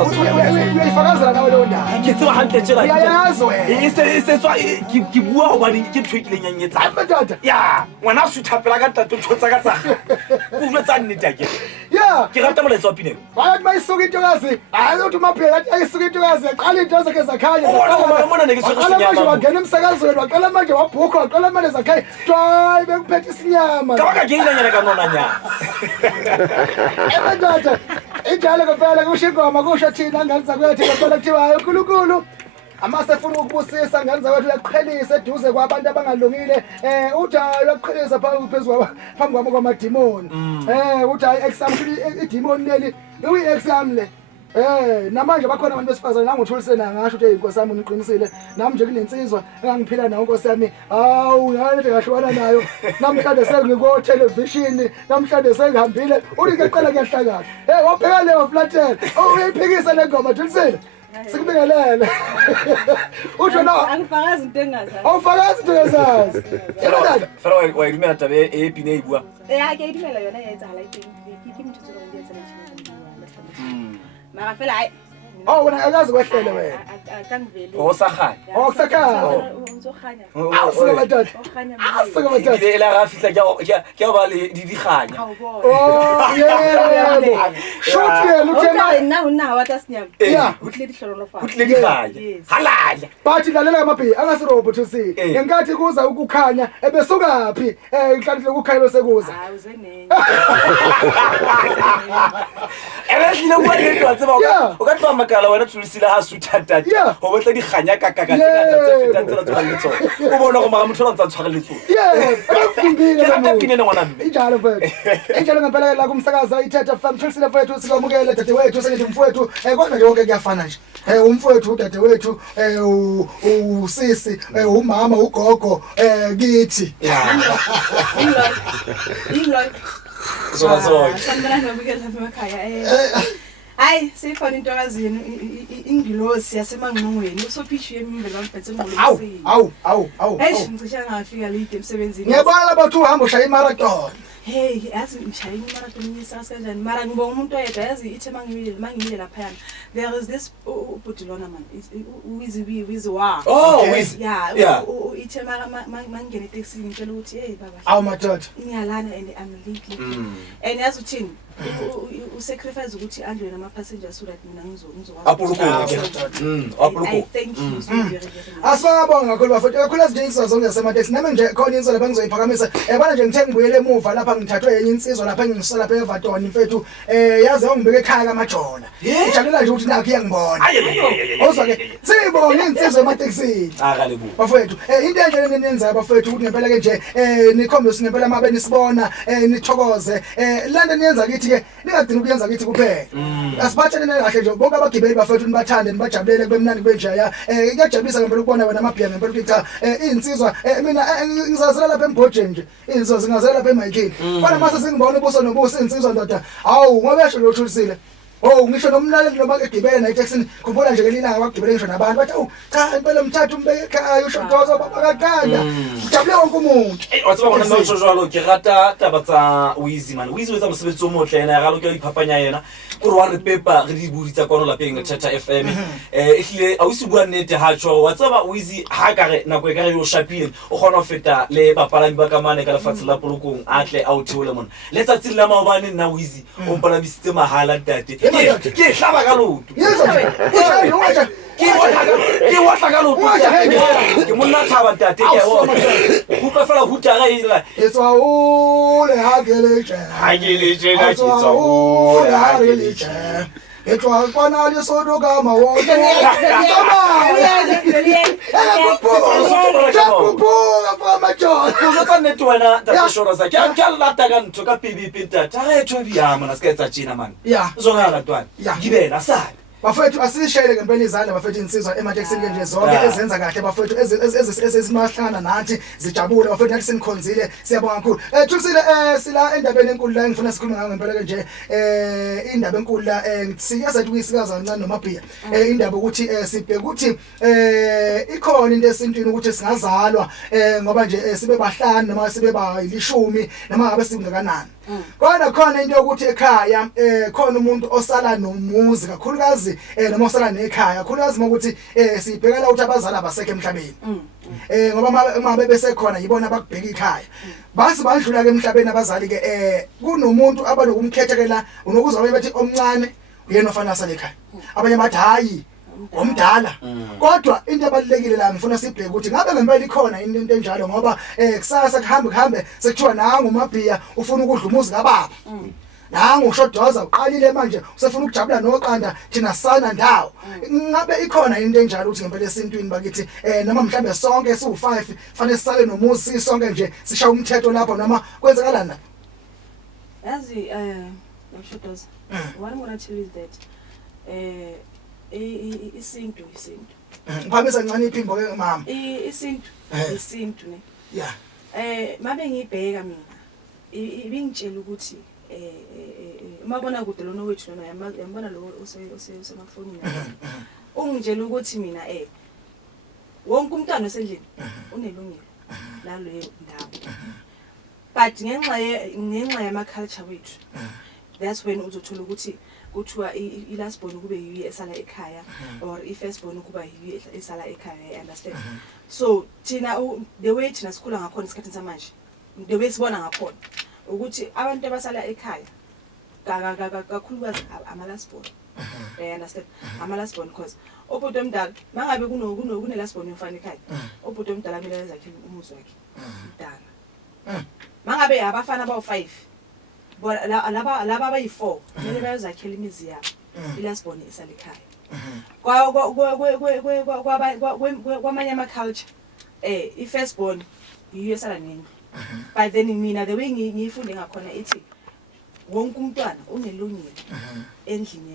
uyayifakazela nawe leyo ndaba ke tseba hantle tjela uyayazi wena se tswa ke bua hobane ke thwekile nyanyetsa tata ya ngwana se thapela ka tato tshotsa ka tsaga o tsa nnete ke ya ke rata moletso wa pineng bayathi mayisuka intokazi hayi uthi maphela athi ayisuka intokazi yaqala into zakhe zakhanya mona ne ke se waqala manje wangena emsakazweni waqala manje wabhukha waqala manje zakhanya hayi bekuphethe isinyama ka baka ke ilanyana ka nona nya tata injalo ngempela kusho ingoma kusho thina ngani zakwethu ngempela kuthiwa hayi uNkulunkulu amasefuna ukubusisa ngani zakwethu uyaqhelisa eduze kwabantu abangalungile uthi hayi uyaqhelisa phezulu phambi kwabo kwamadimoni uthi hayi exam idimoni leli uyi-exam le namanje bakhona abantu besifazane nanguthulisena ngasho ukuthi inkosi yami uniqinisile nami nje kunensizwa engangiphila nayo inkosi yami hawu ngale ngahlukana nayo namhlanje sengiko-television namhlanje sengihambile uthi ngiyaqala kuyahlakala wabheka leyo flatel uyayiphikisa le ngoma thulisile sikubingelele uthi no angifakazi into engazazi awufakazi into engazazi fela wa idumela tabe e pine e bua ke idumela yona ya etsahala ke motho tsela o etsa le mara fela hayi wena akazi kwehlele wena akangiveli sakhanya kusakhanya uzokhanya awusuka batata okhanya asuka batata ile la ga fitla ke ba le di khanya yebo shoot yena uthena na una wata sinyama yeah uhle dihlolo lo fa uhle di khanya halala bathi lalela kamabhi angasirobo thusi ngenkathi kuza ukukhanya ebesukaphi inhlanhla ukukhanya sekuza hayi uzenenye ebehlile kwa lento watseba o ka tloa makala wena thulisile ha su thatata ho botla di khanya ka tse feta tsela tsela letso o bona go maga motho la ntsa tshwara letso akufumbile ka pinene ngwana mme injalo mfethu injalo ngempela la kumsakaza ithetha fam thulisile mfethu sikamukele dade wethu sengithi mfowethu kodwa nje konke kuyafana nje umfowethu udade wethu usisi umama ugogo kithi Ingloy. so Sambala nobikela emakhaya hayi sikhona intokazini ingilosi yasemangqongweni usophishiwe imimbela wambethe ngolosini awu ngicishe ngafika late emsebenzini ngiyabona labathi uhamba ushaya imarathon hey yazi ngishaya imarathon yesasa kanjani mara ngibonga umuntu oyedwa yazi ithe mangimile lapha yana there is this ubudilona man wizi wa yeah ithe mangene taxi ngitshela ukuthi hey baba awu madoda ngiyalana and I'm late and yazi uthini usacrifice ukuthi andle nama passengers so that mina ngizokwazi apuluko I thank you so very asibabonga kakhulu bafethu kakhulu nje insizwa zonke zasemateksi nami nje khona insizwa lapha ngizoyiphakamisa bana nje ngithe ngibuyele emuva lapha ngithathwe yenye insizwa lapha engisusa lapha eVaton mfethu yazi ongibeke ekhaya kaMajona ijalela nje ukuthi nakho iyangibona ozwa ke sibonga insizwa emateksini akalebu bafethu into enje nenenza bafethu ukuthi ngempela ke nje nikhombe singempela mabe nisibona nithokoze lento niyenza kithi ke ningadini ukuyenza kithi kuphela asiphathelene kahle nje bonke abagibeli bafethu nibathande nibajabulele kube mnandi kube njaya kuyajabulisa ngempela ukubona wena amabhiya ngempela ukuthi cha insizwa mina ngizazela lapha embhojeni nje insizwa zingazela lapha eMayikhini bona mase singibona ubuso nobuso insizwa ndoda awu ngoba yasho lothulisile ngisho nomlaleli noma egibele na itaxini khumbula nje kelina kwagibele ngisho nabantu bathi cha impela mthatha umbeke ekhaya usho dozo baba kakanda ujabule wonke umuntu watseba bona no jwalo ke rata tabatsa Wizi man Wizi wetsa mosebetsi o motle yena ga lokela iphapanya yena gore wa re pepa re di buritsa kono lapeng Thetha FM ehlile a usi bua nnete ha tsho watseba Wizi ha ka re nako e ka re yo shapile o gona ho feta le bapalami ba kamane ka lefatse la polokong atle a utheole mona letsa tsile la maobane nna Wizi o mpalamisitse mahala tate ke hlaba ka loto ke watla ka loto ke monna thaba tate ke wa upa fela hutaga ila etswa ole ha geleje na kitso ha geleje etwa kwana le sodo ka mawona ka nnete wena tatashora sa ke a lata ka ntho ka PBP tata ga e thobi ya mona se ka etsa tjena man zonga la twana gibela sala bafethu asishayele ngempela izandla bafethu insizwa emateksini nje zonke ezenza kahle bafethu ezimahlangana nathi zijabule bafethu nathi sinikhonzile siyabonga kakhulu Thulisile sila endabeni enkulu la ngifuna sikhulume ngayo ngempela ke nje indaba enkulu la siyazathi kuyisikaza kancane nomabhiya indaba ukuthi sibheke ukuthi ikhona into esintwini ukuthi singazalwa ngoba nje sibe bahlanu noma sibe ba10 noma ngabe singakanani khona into yokuthi ekhaya khona umuntu osala nomuzi kakhulukazi ukuthi noma usala nekhaya khona yazima ukuthi sibhekela ukuthi abazali abasekho emhlabeni ngoba uma bebesekhona yibona abakubheka ikhaya basi badlula ke emhlabeni abazali ke kunomuntu abanokumkhethekela unokuzwa bethi omncane uyena ofana sale ekhaya abanye bathi hayi omdala kodwa into ebalekile la ngifuna sibheke ukuthi ngabe ngempela ikhona into enjalo ngoba kusasa kuhambe sekuthiwa nangu uMabhiya ufuna ukudla umuzi kababa nangu ushodoza uqalile manje usefuna ukujabula noqanda thina sana ndawo ngabe ikhona into enjalo ukuthi ngempela esintwini bakithi noma mhlambe sonke siwu5 fanele sisale nomuzi sonke nje sisha umthetho lapho noma kwenzakalani la yazi nomshodoza what I'm going to tell you is that isintu ngiphamisa kancane iphimbo ke mama isintu ne yeah mabe ngibheka mina ibingitshela ukuthi mabona kude lona wethu lona yambona lo usemafonini ungitshela ukuthi mina wonke umntwana osendlini unelungelo laleyo ndawo but ngenxa yama culture wethu that's when uzothola ukuthi kuthiwa ilast born kube yiyo esala ekhaya or ifirst born kuba yiyo esala ekhaya understand so thina the way thina sikhula ngakhona isikhathini samanje the way sibona ngakhona ukuthi abantu abasala ekhaya kakhulukazi ama-last born understand ama-last born because obhuti omdala mangabe kune-last born yomfana ekhaya obhuti omdala kumele ezakhe umuzi wakhe mdala mangabe abafana bawu5 laba abayi4 kumele bayozakhela imizi yabo i-last born isala ekhaya kwamanye ama-culture i-first born yiyo esala nendlu but then mina the way ngiyifunde ngakhona ithi wonke umntwana unelungelo endlini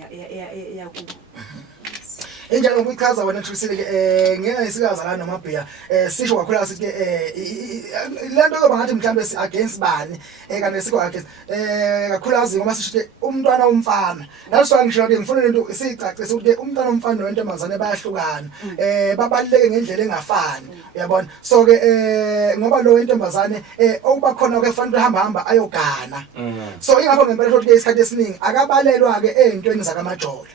yakubo enjalo ukuyichaza wena Thulisile ke ngeke ngisikaza la noMabhiya sisho kakhulu sithi lento yoba ngathi mhlambe si against bani kanti sikho against kakhulu ngoba sisho umntwana umfana naso ngisho ukuthi ngifuna lento sicacise ukuthi umntwana umfana nowentombazane bayahlukana babaluleke ngendlela engafani uyabona so ke ngoba lo wentombazane okuba khona ke fanele uhamba ayogana so ingakho ngempela ukuthi isikhathi esiningi akabalelwa ke ezintweni zakamajola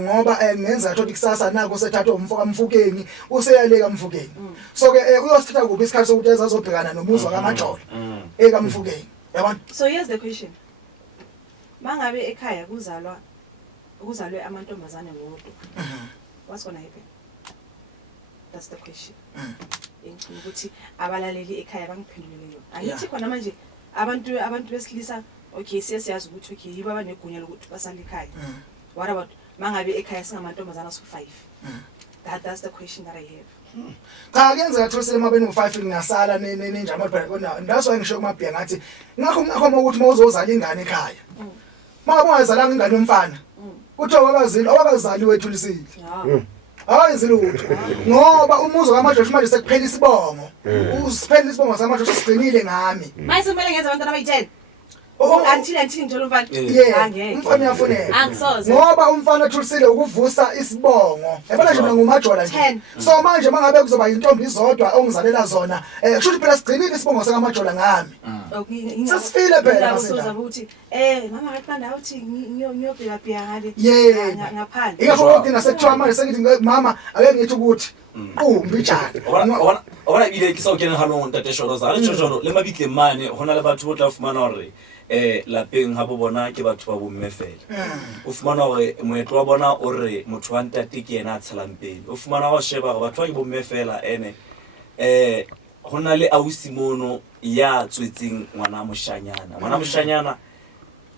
ngoba ngenza ukuthi kusasa nako sethatha umfoka Mfukeni useyaleka Mfukeni so ke uyosithatha kuphi isikhathi sokuthi ezazobhekana nomuzi wakaMajola ekaMfukeni yabona so here's the question mangabe ekhaya kuzalwe amantombazane wodwa what's going to happen that's the question engifuna ukuthi abalaleli ekhaya bangiphendulele yona angithi khona manje abantu besilisa okay siyazi ukuthi okay yibo abanegunya lokuthi basale ekhaya what about mangabe ekhaya singamantombazana so5 that's the question that I have cha kuyenzeka Thulisile mabeni u5 ngingasala nenjalo kodwa ndaso ngisho kuMabhiya ngathi ngakho ukuthi mawuzozala ingane ekhaya mangabe ungazalanga ingane yomfana kuthiwa awakazali wethu Thulisile awayenzile ukuthi ngoba umuzi kaMajola manje sekuphela isibongo usiphela isibongo samaJola sigcinile ngami manje kumele ngenza abantwana abayi10 until njalo mfana angeke umfana uyafuneka angisoze ngoba umfana Thulisile ukuvusa isibongo yabona nje nguMajola nje so manje mangabe kuzoba intombi izodwa ongizalela zona kusho ukuthi phela sigcinile isibongo sakaMajola ngami sasifile phela basoza ukuthi mama akathanda uthi ngiyobheka bheka ngale ngaphandle ingakho kodwa sekuthiwa manje sengithi mama ake ngithi ukuthi qumbi njani ona ile ke sa o kena halong ntate Shoroza re tshotsholo le mabitle mane hona le batho botla fumana hore lapeng ha bo bona ke batho ba bomme fela o fumana hore moetlo wa bona o re motho wa ntate ke yena a tshelang pele o fumana wa sheba hore batho ba ke bomme fela ene hona le ausi mono ya tswetseng ngwana moshanyana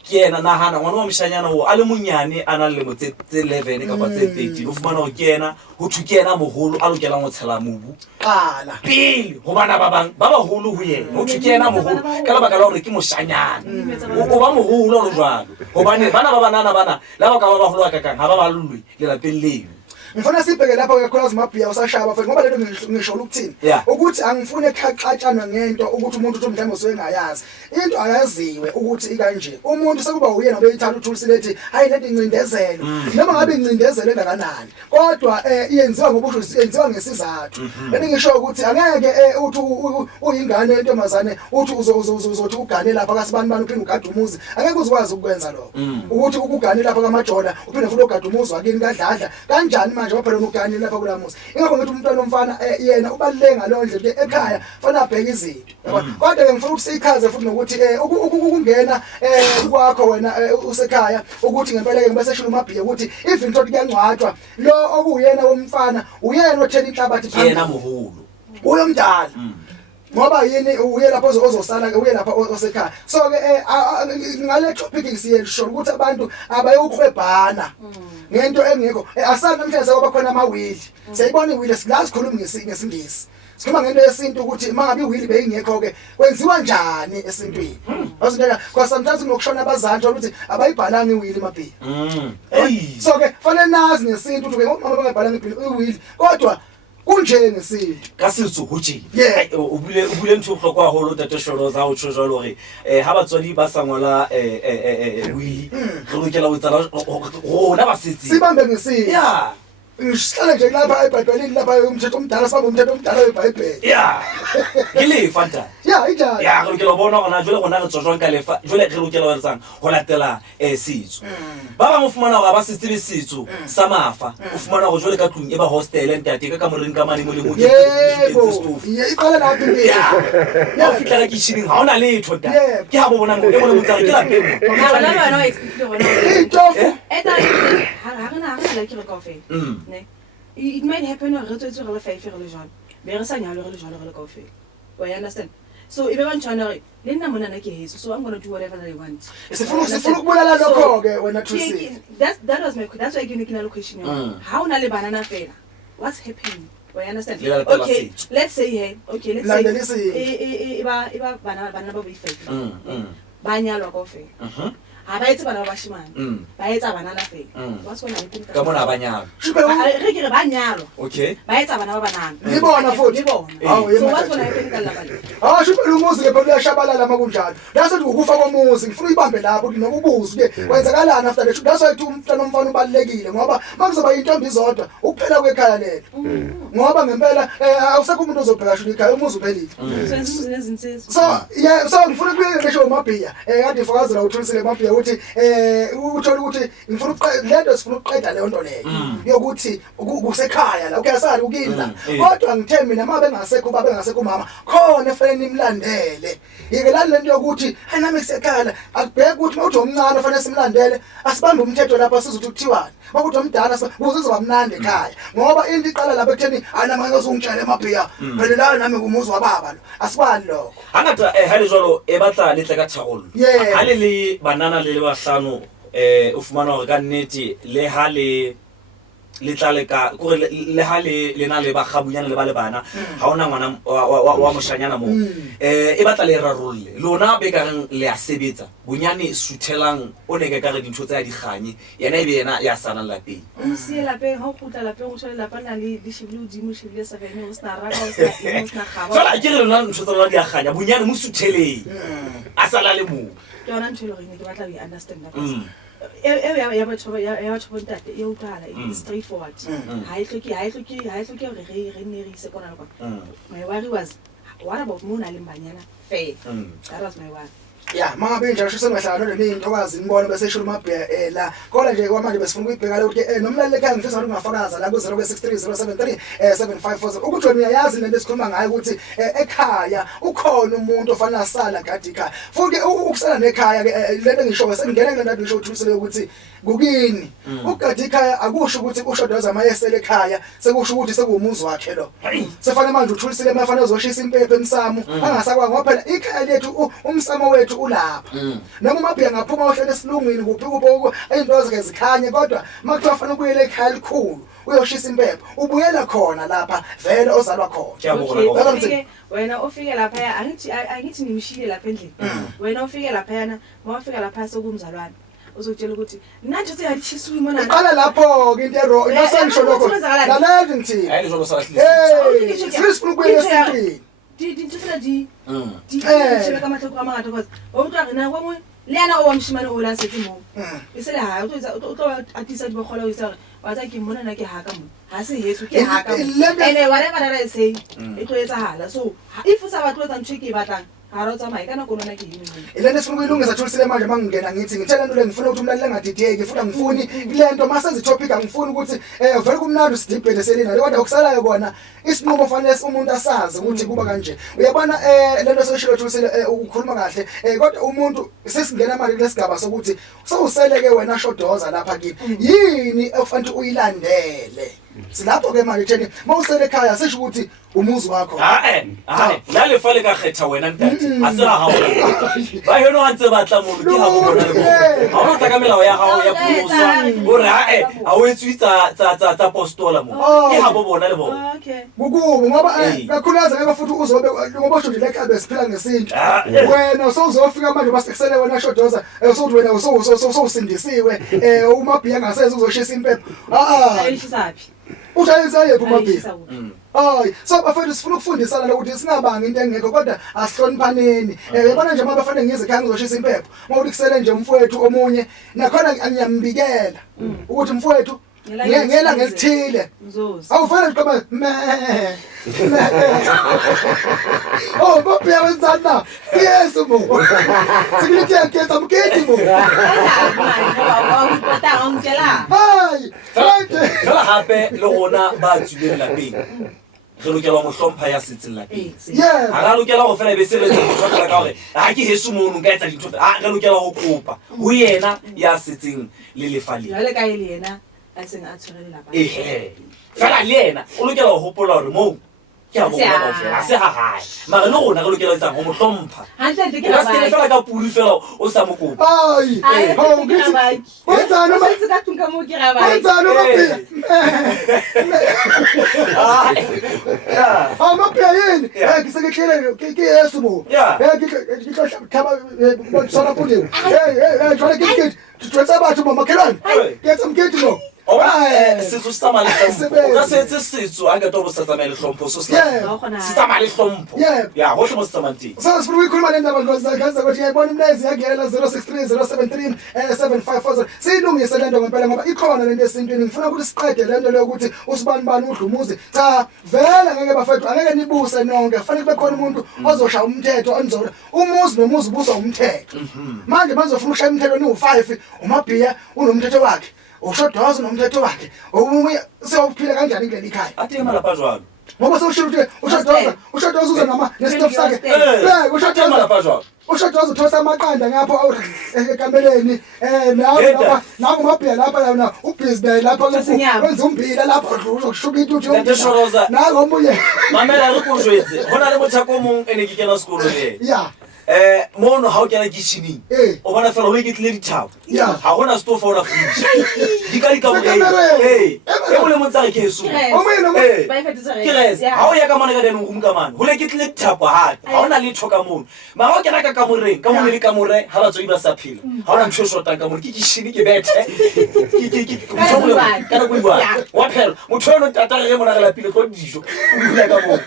ke yena nahana ngwana wa moshanyana ho a le monyane ana le mo tse 11 kapa tse 13 o fumana ho kena ho thukena moholo a lokelang ho tshela mobu qala pele ho bana ba bang ba baholo ho yena ho thukena moholo ka lebaka la hore ke moshanyana o ba moholo lo jwalo hobane bana ba banana bana la ba ka ba baholo ka kang ha ba ba lulwe le lapeng leo ngifuna sibheke lapha kakhulukazi mabhiya usashaba mfethu ngoba lento ngisho ukuthini ukuthi angifune ekhaqatshana ngento ukuthi umuntu uthi mhlawumbe usengayazi into ayaziwe ukuthi ikanje umuntu sekuba uyena obeyithatha uthulisi lethi hayi lento incindezelo noma ngabe incindezelo engakanani kodwa iyenziwa ngobusho yenziwa ngesizathu ngisho ukuthi angeke uthi uyingane entombazane uthi uzothi ugane lapha kasibani uphinde ugade umuzi angeke uzikwazi ukwenza lokho ukuthi ukugane lapha kaMajola uphinde futhi ugade umuzi wakini kadladla kanjani manje waphela ugane lapha kula muzi ingakho ngithi umntwana omfana yena ubaluleke ngalo ndlela ekhaya fanele abheke izinto kodwa ke ngifuna ukuthi sikhaze futhi nokuthi ukungena kwakho wena usekhaya ukuthi ngempela ke ngibe seshula umabhiya ukuthi even though kuyangcwatshwa lo okuyena womfana uyena othela inhlabathi yena muhulu uyomdala ngoba yini uye lapho ozosala ke uye lapha osekhaya so ke ngale topic siyesho ukuthi abantu abayukhwebhana ngento engekho asana namhlanje sekuba khona amawili siyibona iwili sikhuluma ngesingisi sikhuluma ngento yesintu ukuthi mangabe iwili beyingekho ke kwenziwa njani esintwini awuzindela kwa sometimes ngokushona abazantu ukuthi abayibhalanga iwili mabhiya so ke fanele nazi ngesintu ukuthi ngoba bangayibhalanga iwili kodwa kunje ngesintu kasitso hotse ubule ntho hlokwa holo tatesholo za ho tshojwa lore ha batswadi ba sangwala wi re lokela ho tsala rona ba sitsi sibambe ngesintu ya ngihlala nje lapha eBhayibhelini lapha umthetho omdala sibambe umthetho omdala weBhayibheli ya ngile fanta ya ijana ya re lokela bona gona jole gona re tshojwa ka lefa jole re lokela ho tsang ho latela setso ba ba mo fumana ga ba sitse setso sa mafa o fumana go jole ka tlung e ba hostel ntate ka moring ka mane mo le mo ke ye iqala na pele ya fitla ka kitchening ha ona letho ta ke ha bo bona mo e mo le motsare ke la pemo ha bona bana wa explain bona itofu eta ha gana la ke re kaofela ne it might happen re tswetse re le 5 re le jalo be re sa nyalo re le jalo re le kaofela you understand so ibe ba ntshwana re le nna mona na ke heso so I'm going to do whatever I want sifuna ukubulala lokho ke wena Thusi that was my that's why ke na location yo ha una le banana fela what's happening you understand okay let's say hey okay let's say iba bana ba boyfriend ba nyalwa kaofela ha ba etse bana ba bashimane ba etsa banana fela what's going to ka mona ba nyalo re ke re ba nyalo okay ba etsa bana ba banana le bona futhi le bona so what's going to happen ka lapha shubela umuzi ke phela uyashabalala makunjalo lasethi ukufa komuzi ngifuna uyibambe lapho ukuthi nokubuza ke kwenzakalana after that that's why umntwana omfana ubalekile ngoba makuzoba intombi izodwa ukuphela kwekhaya lelo ngoba ngempela awusekho umuntu ozobheka shula ikhaya umuzi uphelile so ngifuna ukubuyela lesho mabhiya kade ifakazela uthulisile mabhiya ukuthi uthola ukuthi ngifuna lento sifuna ukuqeda leyo nto leyo yokuthi kusekhaya la ukuyasala ukindla kodwa ngithe mina mabe ngasekho baba ngasekho umama khona efanele nimlandele yeke la lento yokuthi hayi nami kusekhaya akubheka ukuthi mawuthi omncane ofanele simlandele asibambe umthetho lapha sizothi kuthiwani makuthi omdala kuzoba mnandi ekhaya ngoba into iqala lapha ekutheni anama ngazongitshela emabhiya phela la nami ngumuzi wababa lo asibani lokho hangata hale jwalo e batla letle ka thagolo hale le banana le bahlano o fumana hore ka nnete le hale le tlale ka gore le hale le na le ba gabunyana le ba le bana ha ona ngwana wa moshanyana mo e batla le rarolle lona be ka reng le a sebetsa bonyane suthelang o ne ka re dintho tsa di ganye yena e be yena ya sana lapeng o se lapeng ha o khutla lapeng o tshwele lapana le shibile udimo shibile sa bene o sna raka o sna gaba fela ke re lona ntho tsa lona di a ganya bonyane mo sutheleng a sala le mo yona ntho le gore ke batla go understand that ya batho ntate e utlwala it's straightforward ha e hloki re ne re se kona lokwa my worry was what about mona le mbanyana fair that was my worry ya mangabe nje sengahlala leminto kwazi ngibona bese shula mabhe la kodwa nje kwamanje besifuna ukuyibheka ukuthi nomlaleli ekhaya ngifisa ukuthi ungafakaza la ku 063073 754 ukuthi wena uyayazi lento esikhuluma ngayo ukuthi ekhaya ukhona umuntu ofana sala gadi ekhaya futhi ukusala nekhaya lento ngisho sengingena kule nto ngisho uthulisele ukuthi kukini ugadi ekhaya akusho ukuthi ushoda zamayesele ekhaya sekusho ukuthi sekuwumuzi wakhe lo sefanele manje uthulisele emafanele uzoshisa impepho emsamo angasakwa ngoba phela ikhaya lethu umsamo wethu ulapha noma umabhiya ngaphuma ohlele esilungwini kuphi kubo into zake zikhanye kodwa makuthiwa fanele ukuyele ekhaya elikhulu uyoshisa impepho ubuyela khona lapha vele ozalwa khona wena ufike lapha angithi nimshile lapha endlini wena ufike lapha yana mawufika lapha sokumzalwane uzokutshela ukuthi nathi siyadishisa uyimona Qala lapho ke into ero nasengisho lokho. Lalela ngithini. hayi njengoba sahlisi Hey, sifuna ukuya esintwini. Dintofela di shebeka amahloko amangata cause umuntu ngina kwamwe lena owamshimane ola sethi mo isele ha o tlo atisa di bogola o isa wa tsa ke mona na ke haka mo ha se Yesu ke haka mo ene whatever that I say e tlo etsa hala so if sa batho ba ntse ke batlang ha ra tsamaya kana kolona ke yini Ilento sifuna ukuyilungisa tholisile manje mangingena ngithi ngitshela into le ngifuna ukuthi umlaleli engadideki futhi angifuni lento masenze topic angifuni ukuthi vele kumnandi sidibhede selina kodwa okusalayo kona isinqumo fanele umuntu asazi ukuthi kuba kanje uyabona lento seshilo tholisile ukukhuluma kahle kodwa umuntu sesingena manje kulesigaba sokuthi sowuseleke wena shodoza lapha kini yini okufanele uyilandele silapho ke manje theni mawusele ekhaya sisho ukuthi umuzi wakho hayi nale fale ka kgetha wena ntate asira hawo ba yona wa ntse batla mo ke ha bona le mo ha ona tla ka melao ya gago ya puso o re ha o etswitsa tsa apostola mo ke ha bo bona le bo okay bukubu ngoba kakhulukazi ngeke futhi uzobe ngoba usho nje lekabe siphila ngesintu wena sowuzofika manje basekusele wena shodoza sokuthi wena sowusindisiwe umabhiya ngaseze uzoshisa impepho ayishisapi ushayisa yephi umabhiya hayi so bafethu sifuna ukufundisana ukuthi singabangi into engekho kodwa asihloniphaneni yabona nje mabafane ngize ekhaya ngizoshisa impepho ngoba kusele nje umfowethu omunye nakhona angiyambikela ukuthi mfowethu ngela ngelithile awufanele qaba oh bophe wenzana yesu bo sikilithi yakhetha mketi bo hayi fela hape le gona ba tsubeng lapeng re lokela mo hlompha ya setseng lapeng ha ra lokela go fela be sebetsa go tlhoka ka gore ha ke Yesu mo nka etsa dintho ha re lokela go kopa ho yena ya setseng le lefale jale ka ile yena a seng a tshwere lelapa fela le yena o lokela go hopola gore mo ke a bona ba fela se ha hae mara le gona re lokela etsa go mo hlompha hantle ke ka se fela ka puri fela o sa mo kopa hayi ho ngithi wenzana ba se ka tunka mo ke ga ba wenzana maphiya maphiya yini ngisekehlele ke Yesu bo ngikho thaba sona pudiwe jwale ke tutwenza batho bomakhelwane ketsa mketi lo setso se tsamaya le hlompho o ka se etse setso a ka tobo sa tsamaya le hlompho so se tsamaya le hlompho ya hohle mo se tsamaya teng so sifuna ukuyikhuluma le ndaba ngozakanza ukuthi yayibona umlezi yakuyela 063073 754 siyilungise le nto ngempela ngoba ikhona lento esintwini ngifuna ukuthi siqede le nto leyo ukuthi usibani bani udla umuzi cha vele ngeke bafethu angeke nibuse nonke kufanele kube khona umuntu ozoshaya umthetho onzona umuzi nomuzi ubuswa umthetho manje bazofuna ukushaya umthetho ni5 umabhiya unomthetho wakhe ushodoza nomthetho wakhe sewuphila kanjani kuleli khaya athi emalapha jwalo ngoba sewushilo ukuthi ushodoza uza nama nestop sakhe ushodoza emalapha jwalo ushodoza uthosa amaqanda ngapha ekameleni nawo umabhiya lapha yona ubhizinesi lapha wenza umbila lapha uzokushuka intuthu nawo omunye mamela re go jwetse hona le mothako mong ene ke kena sekolo le mono ha o kena kitchening o bona fela o iketlile dithabo ha gona stove ona fridge di ka mo e mo le montsa ke Yesu ha o ya ka mona ka deno go mkamana ho le ketlile dithabo ha ona le thoka mono ma o kena ka kamoreng ka mone le kamore ha ba tsoi ba sa phela ha ona ntho shota ka mone ke kitchen ke bethe ke kana go bua wa phela motho ono tata re mona ga la pile go dijo o bula ka mo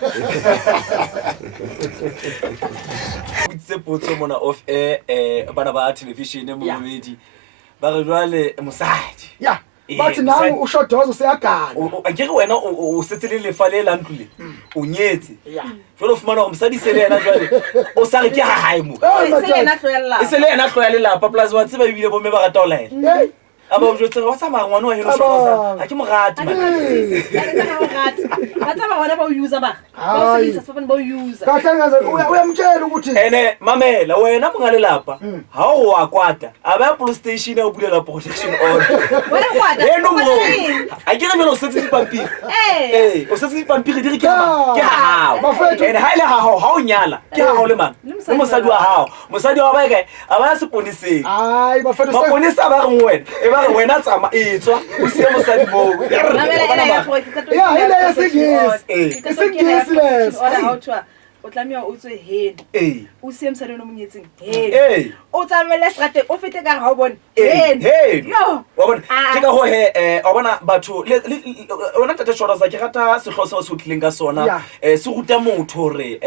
se potso mona off air bana ba television mo media ba re jwale mosadi bathi nangu ushodoza useyagana akere wena o setse le lefale la ntlule o nyetse jwale o fumana mosadi se le yena jwale o sa re ke ha hae mo se le yena hloya lelapa plus wa tseba ebile bomme ba rata o laela aba o jotse wa tsamaya ngwana wa heno shodoza ha ke mo rate man ba tsaba bona ba o user ba ba se sa ba o user kahlangaza uyamtshela ukuthi ene mamela wena mongale lapha ha o wa kwata aba police station o bulela protection order wena kwata eno mo a ke re lo setse dipampiri o setse dipampiri di re ke ha ene ha ile ha o nyala ke ha o le mang le mosadi wa hao mosadi wa ba kae aba se poniseng ai ba fela ba ponisa ba re wena ba re wena tsama etswa o se mosadi mo ya ile ya sigisi isingisi leso o tlameha o tswe hen o se mosadi no monyetseng Ee. o tsamele strate o fete ka ga o bone wa bona ke ka ho wa bona batho ona tata shora za ke rata sehlo se o tlileng ka sona se ruta motho hore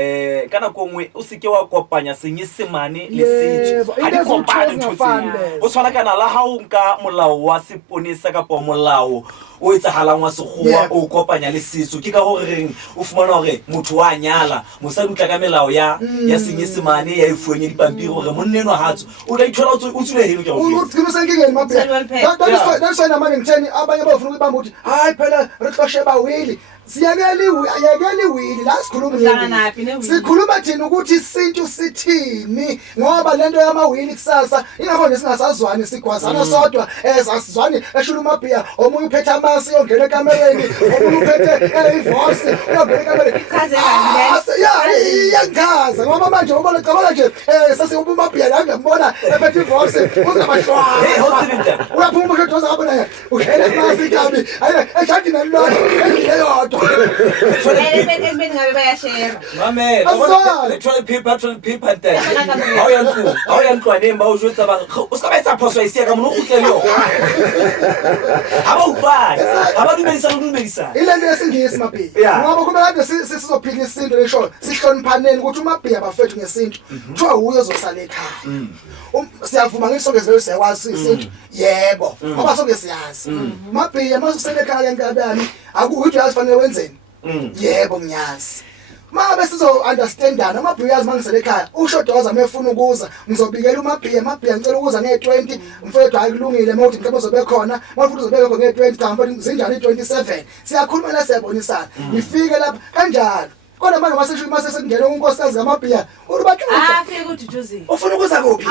ka nako ngwe o se ke wa kopanya senyesemane le setso ha di kopane ntho tsena o tshwana kana la ha o nka molao wa seponesa ka po molao o etsahalang wa sekgowa o kopanya le setso ke ka ho reng o fumana hore motho wa nyala mosadi utla ka melao ya senyesemane ya ifuenye dipampiri hore monneno hatso o tla ithola o tsule heno ke o tsino ngeke maphela that's why namanje ngitheni abanye bafuna ukubamba ukuthi hayi phela rihloshe bawili siyakeli wili la sikhuluma thina ukuthi isintu sithini ngoba lento yamawili kusasa ingakho nje singasazwani sigwazana sodwa sasizwani eshula umabhiya omunye uphethe amasi ongena ekamereni omunye uphethe ivoice uyongena ekamereni yangaza ngoba manje ubona cabanga nje sase umabhiya la ngiyambona ephethe ivoice uzabashwa uyaphuma umuntu ozabona uhlela amasi kabi eshadi nalona endiyodwa Mame, toilet paper ntate. Ha o ya ntlwaneng ba o jwetsa ba o ska ba etsa phoso isia ka mono o khutlelo. Ha ba utlwane. Ha ba dumedisa. Ile nto yesingisi mabhiya. Ngoba kumele kade sizophila isinto lesho sihloniphaneni ukuthi umabhiya bafethu ngesinto. Kuthiwa uyo ozosala ekhaya. Siyavuma ngisonke zelo siyakwazi isinto. Yebo. Ngoba sonke siyazi. Mabhiya masusele ekhaya nkabani akuthi uyazifanele wenzeni. Yebo ngiyazi. Mabe sizo understandana amabhiya mangisele ekhaya ushodoza mefuna ukuza ngizobikela umabhiya ngicela ukuza nge20 mfowethu ayikulungile mawuthi ngicela uzobe khona mawuthi uzobe khona nge20 kambe zinjani i27 siyakhuluma la siyabonisana ngifike lapha kanjalo kodwa manje mase sekungena unkosikazi ngamabhiya urubathuka afike kududuzi ufuna ukuza kuphi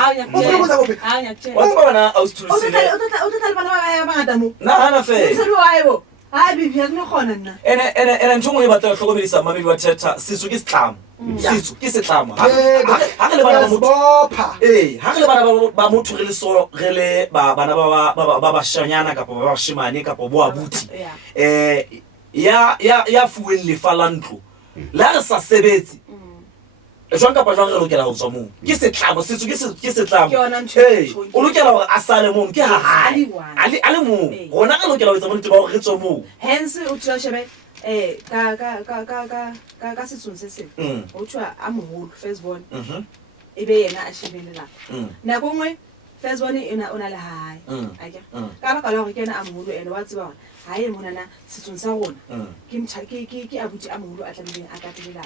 What's awusithulisile uthatha bana bangadamu hana fe hayibo hayi bibi akunokhona nina ene nthungu e batla hlokomedisa mamedi wa thetha sitso ke setlamo sitso ke setlamo ha re le bana ba motho ha re le bana ba motho re le so re le bana ba bashanyana kapa ba bashimane kapa bo abuti ya fuweng lefa la ntlo la re sa sebetse jwang kapa jwang re lokela ho tswa moo ke setlamo sitso ke setlamo o lokela hore a sale moo ke ha ale moo rona re lokela ho etsa monate ba hore re tswe moo hence o tla shebe ka setsong se se o tshwa a moholo firstborn ebe yena a shebelela nako ngwe firstborn ona le hae ake ka ba ka la hore ke yena a moholo ene wa tseba hore hae monana setsong sa rona ke abuti a moholo a tlamehileng a katelela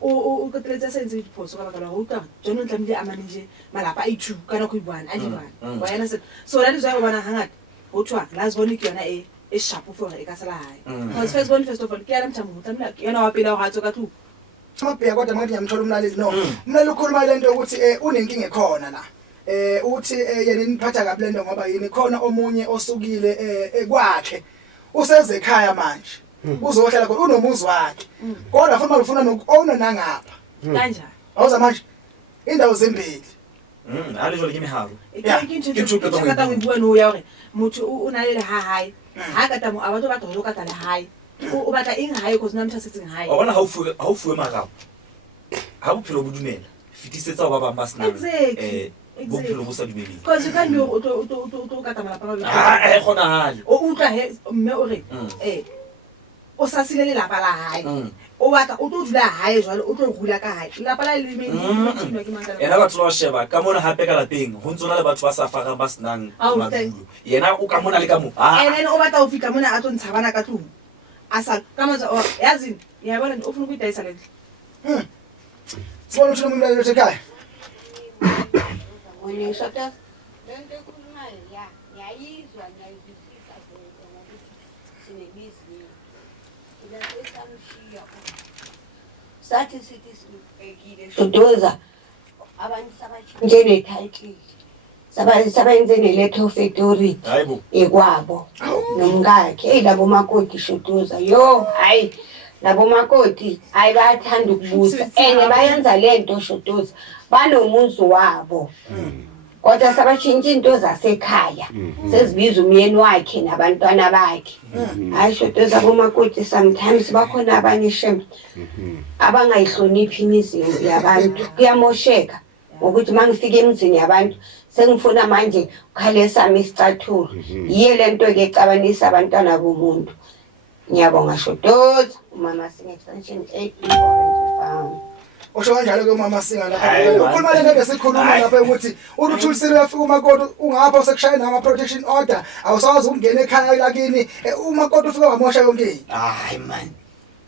o keteletsa se ntse diphoso ka baka la ho utlwa jone o tlamehile a manage malapa a ithu ka nako ibana a dibana wa yana se so that is why o bona hangata ho thwa last born ke yona e sharp for e ka sala hae because first of all ke yana mthamu tlamehile ke yana wa pele ho hatso ka thu mabhiya kodwa manje ngiyamthola umlaleli no umlaleli ukhuluma lento ukuthi unenkinga ekhona la uthi yena iniphatha kabi lento ngoba yini khona omunye osukile kwakhe useze ekhaya manje uzohlala khona unomuzi wakhe kodwa futhi ufuna nokuona nangapha kanjani awuza manje indawo zembili ale jole ke meharo ke kata mo bua no ya hore motho o na le hae ha kata mo abatho ba tlo kata le hae o batla eng hae cause namtha setseng hae wa bona ha o fuwe marao ha bophelo bo dumela fitisetsa ba bang ba sna bophelo bo sa dumeleng cause ka nyo o to kata malapa ba ha khona hale o utla he mme o re o sa sile le lapa la hae o batla o tlo dula hae jwale o tlo rula ka hae lapa la le me yena batho ba sheba ka mona hape ka lapeng ho ntsona le batho ba sa fara ba snang madulo yena o ka mona le ka mo ene o batla o fika mona a tlo ntshabana ka tlung asa ka matsa o yazi ya bona o funa ukuyidayisa le sibona ukuthi umlaleli ekhaya wena shota lento ekhulumayo ngiyayizwa ngiyayizwisisa ngokuthi sinebhizinisi ila sesamshiya sathi sithi sibhekile shodoza abantu sabatshintshe netitle sabayenze ne-letter of authority ekwabo nomkakhe labo makoti shodoza yo hayi labo makoti hayi bayathanda ukubusa ene bayenza lento shodoza banomuzi wabo kodwa sabashintsha into zasekhaya sezibiza umyeni wakhe nabantwana bakhe hayi shoto zabomakoti sometimes bakhona abanye shem abangayihloniphi imizi yabantu kuyamosheka ngokuthi mangifika emzini yabantu sengifuna manje ukhale sami isicathulo yiye lento ke ecabanisa abantwana bomuntu ngiyabonga shotoza umama singe extension 8 Orange Farm. Usho kanjalo ke umama singa lapha ukhuluma le nto esikhuluma lapha ukuthi uthulisile uyafika umakoti ungapha usekushaya nama protection order awusawazi ukungena ekhaya lakini umakoti ufika wamosha yonke into hayi man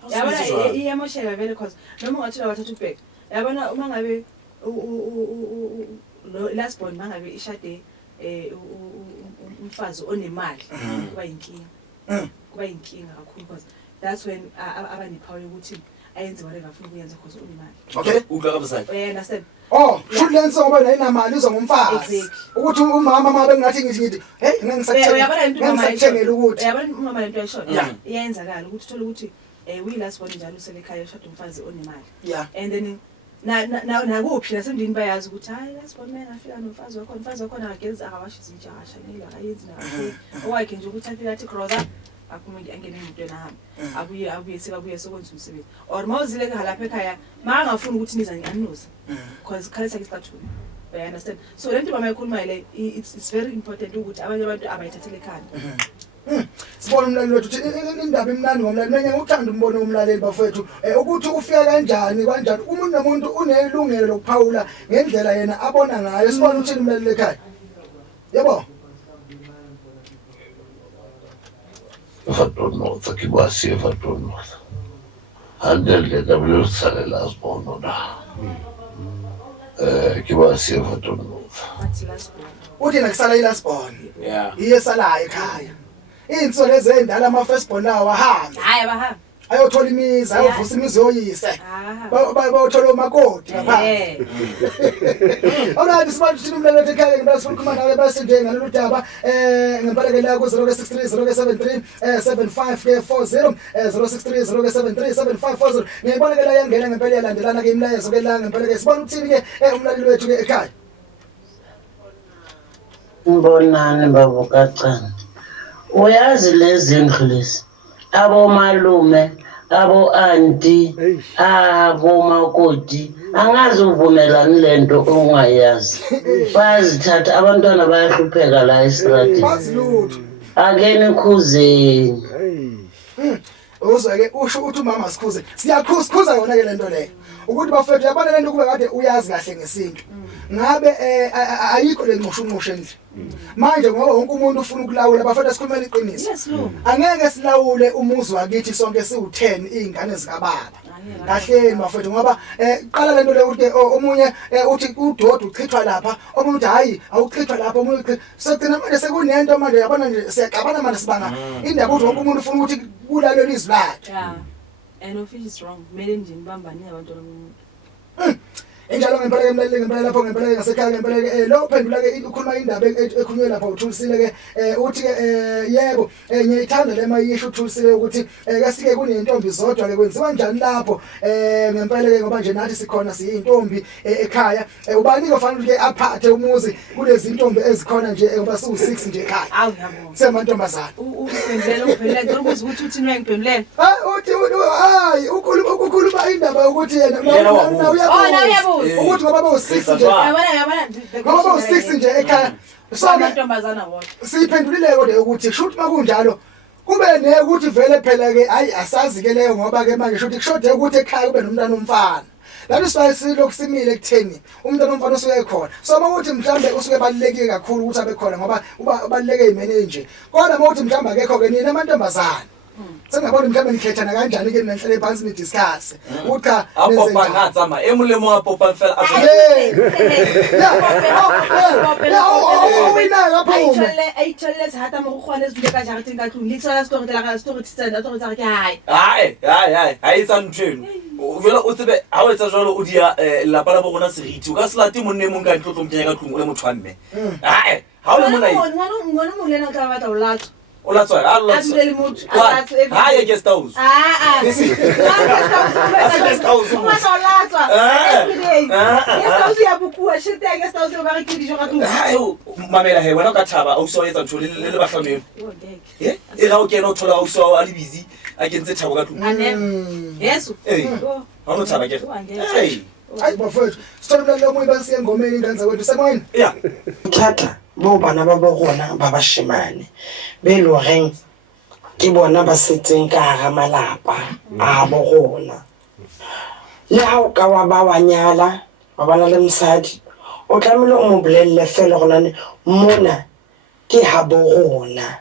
yabona iyamoshela vele cause noma ungathula wathatha ubheka yabona uma ngabe last born mangabe ishade umfazi onemali kuba inkinga kakhulu because that's when abanepower ukuthi ayenze whatever afuna ukuyenza because unemali. Okay, ukakabusaki understand. Oh, should lenza ngoba nayinamali izongumfazi ukuthi umama mabe ngathi ngithi hey ngisakutshengela ukuthi yabona umama lento ayisho iyenzakala ukuthi uthola ukuthi uyilast born njalo uselekhaya ushada umfazi onemali and then na kuphi nasendini bayazi ukuthi hayi lasibona mina ngafika nomfazi wakho akagezi akawashi izitsha akashanile akayenzi nakho owakhe nje ukuthi afika athi croza akume angene emntweni ahamba abuye sokwenza umsebenzi or mawuzile lapha ekhaya mangafuni ukuthi niza ngianuza because khalisa isicathulo you understand so lento bamayikhuluma ile it's very important ukuthi abanye abantu abayithathele ekhaya. Sibona umlaleli wethu ukuthi indaba imnandi ngomlaleli menye ukuthanda umbono umlaleli bafethu ukuthi ufika kanjani umuntu nomuntu unelungelo lokuphawula ngendlela yena abona ngayo. Sibona uthini umlaleli ekhaya yebo Fatonotha kibasi fatonotha handle da vlusale las bonona kibasi fatonotha uthi nakusala ilasbon iyesalayo ekhaya insolo ezendala ama first born lawo ahamba hayi abahamba ayothola imizi ayovusa imizi yoyise bayothola umakoti ngapha alright sibantu thina umlaleli ekhaya ngibasifuna ukukhuluma nawe basinje ngalolu daba ngempela ke la ku 063073 7540 063073 ngiyibona ke la yangena ngempela yalandelana ke imlayezo ke la ngempela ke sibona ukuthini ke umlaleli wethu ke ekhaya Mbonani babukacana uyazi lezi ndlu lezi abo malume abo auntie abo makoti angazi uvumelani lento ongayazi bazithatha abantwana bayahlupheka la eStratini bazilutho akeni khuzeni uzweke usho ukuthi umama sikhuze siyakhuza yona ke lento leyo ukuthi bafethu yabona lento kube kade uyazi kahle ngesintu ngabe ayikho le nqoshunqosho endle manje ngoba wonke umuntu ufuna ukulawula bafethu sikhulumela iqiniso angeke silawule umuzi wakithi sonke siwu10 izingane zikababa kahle bafethu ngoba qala lento le ukuthi omunye uthi udodo uchithwa lapha omunye uthi hayi awuchithwa lapha omunye uchi sogcina manje sekunento manje yabona nje siyaqabana manje sibanga indaba ukuthi wonke umuntu ufuna ukuthi kulalwe izwi lakhe and office is wrong mele nje nibambane abantu bomuntu enjalo ngempela ke mlaleli ngempela lapho ngempela ngasekhaya ngempela ke lo phendula ke ukhuluma indaba ekhulunywe lapha uThulisile ke uthi ke yebo ngiyithanda le mayisho uThulisile ukuthi ke sike kunentombi zodwa ke kwenziwa njani lapho ngempela ke ngoba nje nathi sikhona siyintombi ekhaya ubani kufanele ke aphathe umuzi kulezi intombi ezikhona nje ngoba siwu6 nje ekhaya awu yabo semantombazana uphendlela ukuze ukuthi uthini wengiphendlela uthi hayi ukhuluma indaba ukuthi yena uyabuza ukuthi ngoba bawu6 nje yabona ngoba bawu6 nje ekhaya amantombazana wona siphendulile kodwa ukuthi shoot makunjalo kube ne ukuthi vele phela ke hayi asazi ke leyo ngoba ke manje shoot kushode ukuthi ekhaya kube nomntana omfana lalo sibayisi lokusimile ekutheni umntana omfana usuke ekhona so mawuthi mhlambe usuke baluleke kakhulu ukuthi abe khona ngoba ubaluleke imene nje kodwa mawuthi mhlambe akekho ke nina amantombazana sengabona mhlambe nikhethana kanjani ke nenhlele phansi ni discuss ucha apopa ngatsama emulemo apopa mfela wena lapho ayitholle sihata mokhwana ezinto ka jarete ka tlung litsola story tla ka story tsena story tsa ke hayi tsa nthweno vela o tsebe ha o etsa jwalo o dia lapa la bona seriti o ka selate monne mong ka ntlo tlong ka tlung o le motho wa mme hayi ha o le mona ngwana mo lena ka batla o latso o latswa a dulele motho a latse ha ya guest house mamela he wena ka thaba o so etsa ntho le bahlano e ga o kena o thola o so a le busy a kentse thabo ka tlung yeso ha no thaba ke hayi bafowethu sithola le moya ba siya ngomeni ingane zawethu semoyeni ya thata bo bana ba bo rona ba bashemane be lo reng ke bona ba setseng ka hara malapa a bo rona le ha o ka wa ba wa nyala wa bana le mosadi o tlamehile o mo bolelle fela gona ne mona ke ha bo rona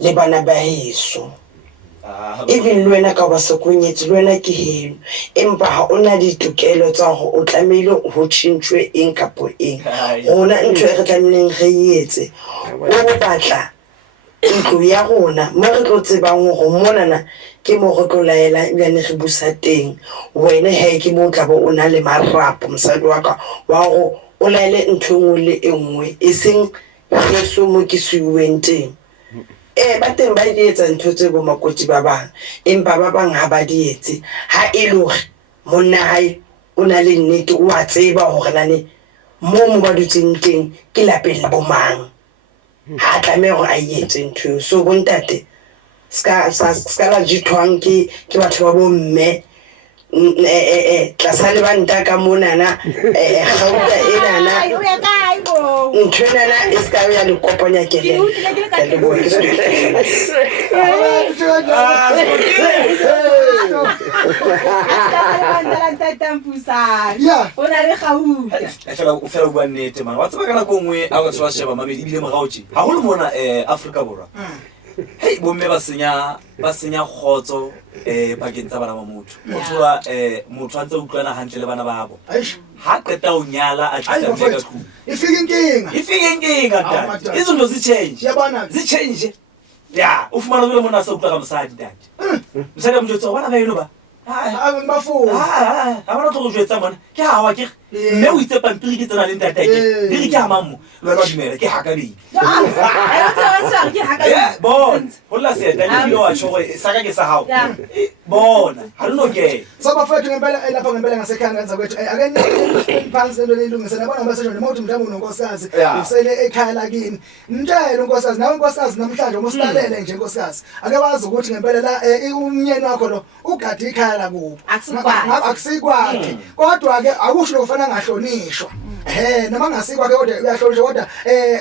le bana ba heso even lwena ka ba sekonyetse lwena ke heno empa ha ona ditokelo tsa go o tlamehile ho tshintshwe eng kapo eng rona ntho e re tlamehileng re etse o batla ntlo ya rona mo re tlo tsebang go monana ke mo go tlolaela ebile re busa teng wena he ke mo tla bo o na le marapo mosadi wa ka wa go o laele ntho engwe le engwe e seng Yesu mo ke suweng teng ba teng ba di etsa ntho tse bo makoti ba bang empa ba bang ha ba di etse ha e le hore monna hae o na le nnete o a tseba hore nane mo ba dutseng teng ke lapeng la bomang ha tlameha hore a etse ntho so bontate ska la jithwang ke batho ba bo mme tlasa le banta ka monana gauta enana ntho enana e ska ya le kopanya kele le bo o fela bua nnete man wa tseba ka nako nngwe a batho ba sheba mamedi ebile mogaotse ga go le mona Afrika Borwa hei bomme ba senya kgotso pakeng tsa bana ba motho motho a ntse utlwana hantle le bana ba bo ha qeta ho nyala a tlisa mme ka tlung ifike inkinga tata izinto zichange ya ufumana jwale mona a sa utlwa ka mosadi tata mosadi a mo jwetsa bona ba eno ba ha bana tlo go jwetsa mona ke hawa ke mme o itse pampiri ke tsena le ntatake di re ke ha mammo le ba dumela ke haka bedi bon holla se da ni wa chowe saka ke sa hawo bona ha no ke so bafethu ngempela lapha ngempela ngasekhaya ngenza kwethu ake ni phansi lento lelungise nabona message nje mawuthi mntamu nonkosikazi usele ekhaya lakini mtshele unkosikazi nawe unkosikazi namhlanje umsilalele nje unkosikazi ake wazi ukuthi ngempela la umnyeni wakho lo ugadi ikhaya lakubo akusikwakhe kodwa ke akusho lokufana ngahlonishwa noma ngasikwakhe kodwa uyahlonishwa kodwa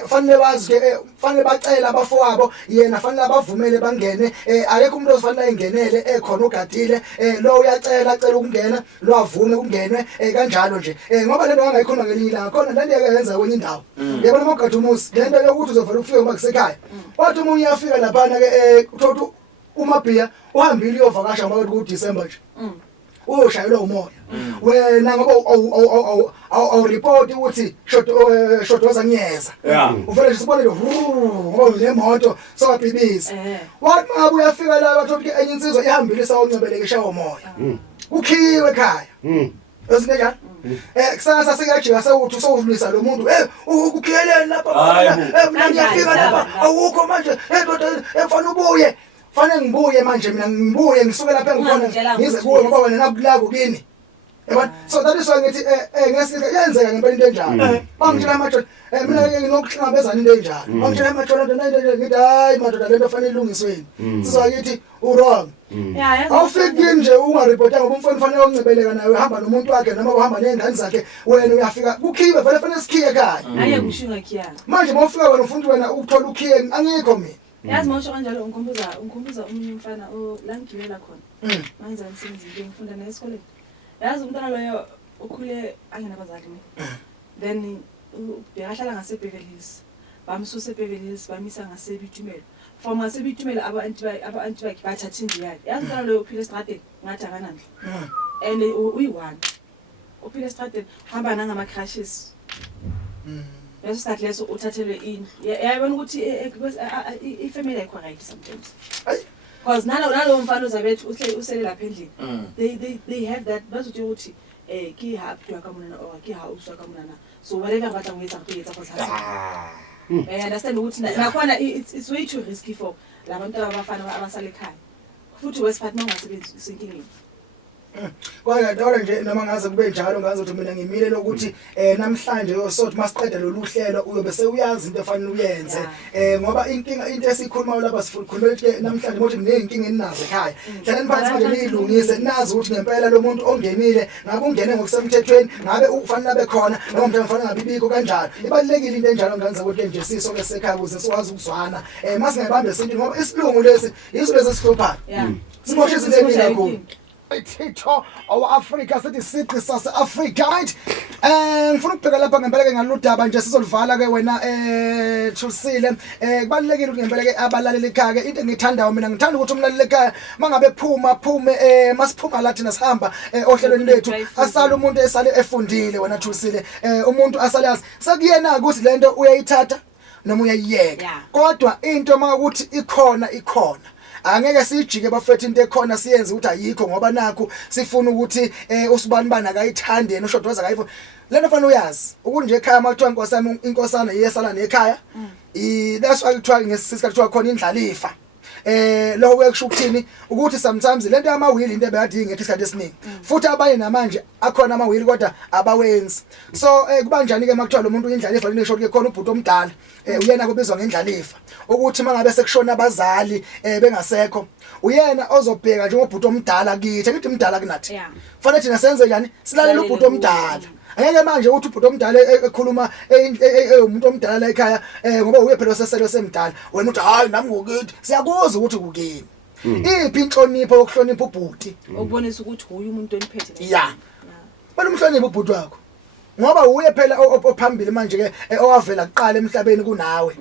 fanele wazi ke fanele bacela abafowabo yena fanele abavumele bangene akekho umuntu ofanele ayingenele ekhona ugadile lo uyacela ukungena lo avume ukungenwe kanjalo nje ngoba lento angayikhona ngelinye ilanga khona lento yayenza kwenye indawo yabona mogadi umusi lento yokuthi uzovela ufike uma kusekhaya wathi umunye uyafika laphana ke uthola umabhiya uhambile uyovakasha ngoba ku December nje uyoshayelwa umoya wena ngoba awu report ukuthi shodoza nyeza uvele nje sibone ngoba le moto sokabhibisa wathi ngabe uyafika la bathola ke enye insizwa ihambile sawuncebelekisha umoya ukhiwe ekhaya ezinto njalo kusasa sikajika sewuthi sowudlulisa lo muntu ukukhiyeleni lapha mina ngiyafika lapha awukho manje ndoda efana ubuye fanele ngibuye manje mina ngibuye ngisuke lapha engikhona ngize kuwe ngoba wena nakulako kini yabona so that is why ngithi ngesike yenzeka ngempela into enjalo bangitshela amadoda mina nginokuhlangabezana into enjalo bangitshela amadoda ngithi hayi madoda lento fanele ilungisweni sizwa ngithi wrong awufiki nje ungareport ngoba umfana fanele uncebeleka nawe uhamba nomuntu wakhe noma uhamba nezingane zakhe wena uyafika ukhiwe vele fanele sikhiye ekhaya aye kushinga khiyana manje mawufika wena ufundi wena ukuthola ukhiye angikho mina yazi mawusho kanjalo ungikhumbuza umunye umfana la ngigibela khona mangiza umsebenzi ngifunda na esikoleni yazi umntwana loyo ukhule angenabazali then bekahlala ngaseBeverly Hills bamsusa eBeverly Hills bamisa ngaseBitumelo from ngaseBitumelo aba-anti bakhe bathatha indlu yakhe yazi umntwana loyo uphile estradeni ngathi akanandla and uyi-one uphile estradeni hamba nangama-crashes leso sikhathi leso uthathelwe indlu yayibona ukuthi ifamily ayikho right sometimes because nalo mfana uzabethu usele lapha endlini they have that bazothi ukuthi ke ha abdu ka monana or ke ha uswa ka monana so whatever ba tla go etsa go tlhatsa Understand ukuthi nakhona it's way too risky for labantu abafana abasala ekhaya futhi wesiphathi mangasebenzi isenkingeni. Kodwa dora nje noma ngaze kube njalo ngazothi mina ngimile lokuthi namhlanje sothi masiqeda lolu hlelo uyobe sewuyazi into efanele uyenze ngoba inkinga into esikhuluma lapha sikhuluma ukuthi namhlanje mothi kunenkinga eninazo ekhaya hlalani phansi manje nilungise nazi ukuthi ngempela lo muntu ongenile ngabe ungene ngokusemthethweni ngabe ufanele abe khona noma mhlawumbe ufanele ngabibiko kanjalo ibalekile into enjalo ngenza ukuthi nje siso lesekhaya ukuze sikwazi ukuzwana masingabambe isinto ngoba isilungu lesi yiso lesi sihluphayo siboshe izinto eziningi Tito Africa sithi siqi sase Africa right ngifuna ukubheka lapha ngempela ke ngaludaba nje sizolivala ke wena Thusile kubalekile ukuthi ngempela ke abalaleli ekhaya ke into engithandayo mina ngithanda ukuthi umlaleli ekhaya mangabe phume masiphuma la thina sihamba ohlelweni lethu asala umuntu esale efundile wena Thusile umuntu asale yazi sekuyena ukuthi lento uyayithatha noma uyayiyeka kodwa into makuthi ikhona angeke sijike bafethu into ekhona siyenze ukuthi ayikho ngoba nakho sifuna ukuthi usibanibani akayithande yena ushodoza akayifuna lento fanele uyazi ukuthi nje ekhaya makuthiwa inkosana inkosana iyesala nekhaya that's why kuthiwa ngesikhathi kuthiwa khona indlalifa lokho kuyasho ukuthini ukuthi sometimes lento yamawili into ebekade ingekho isikhathi esiningi futhi abanye namanje akhona amawili kodwa abawenzi so kuba njani ke makuthiwa lo muntu indlalifa linesho ke khona ubhuti omdala uyena kubizwa ngendlalifa ukuthi mangabe sekushona abazali bengasekho uyena ozobheka njengobhuti omdala kithi ngithi umdala kunathi fanele thina senze njani silalela ubhuti omdala angeke manje uthi ubhuti omdala ekhuluma umuntu omdala la ekhaya ngoba uye phela seselo semdala wena uthi hayi nami ngokuthi siyakuza ukuthi kukini iphi inhlonipho yokuhlonipha ubhuti ukubonisa ukuthi uyu umuntu oniphethe bani umhlonipha ubhuti wakho ngoba uye phela ophambili manje ke owavela kuqala emhlabeni kunawe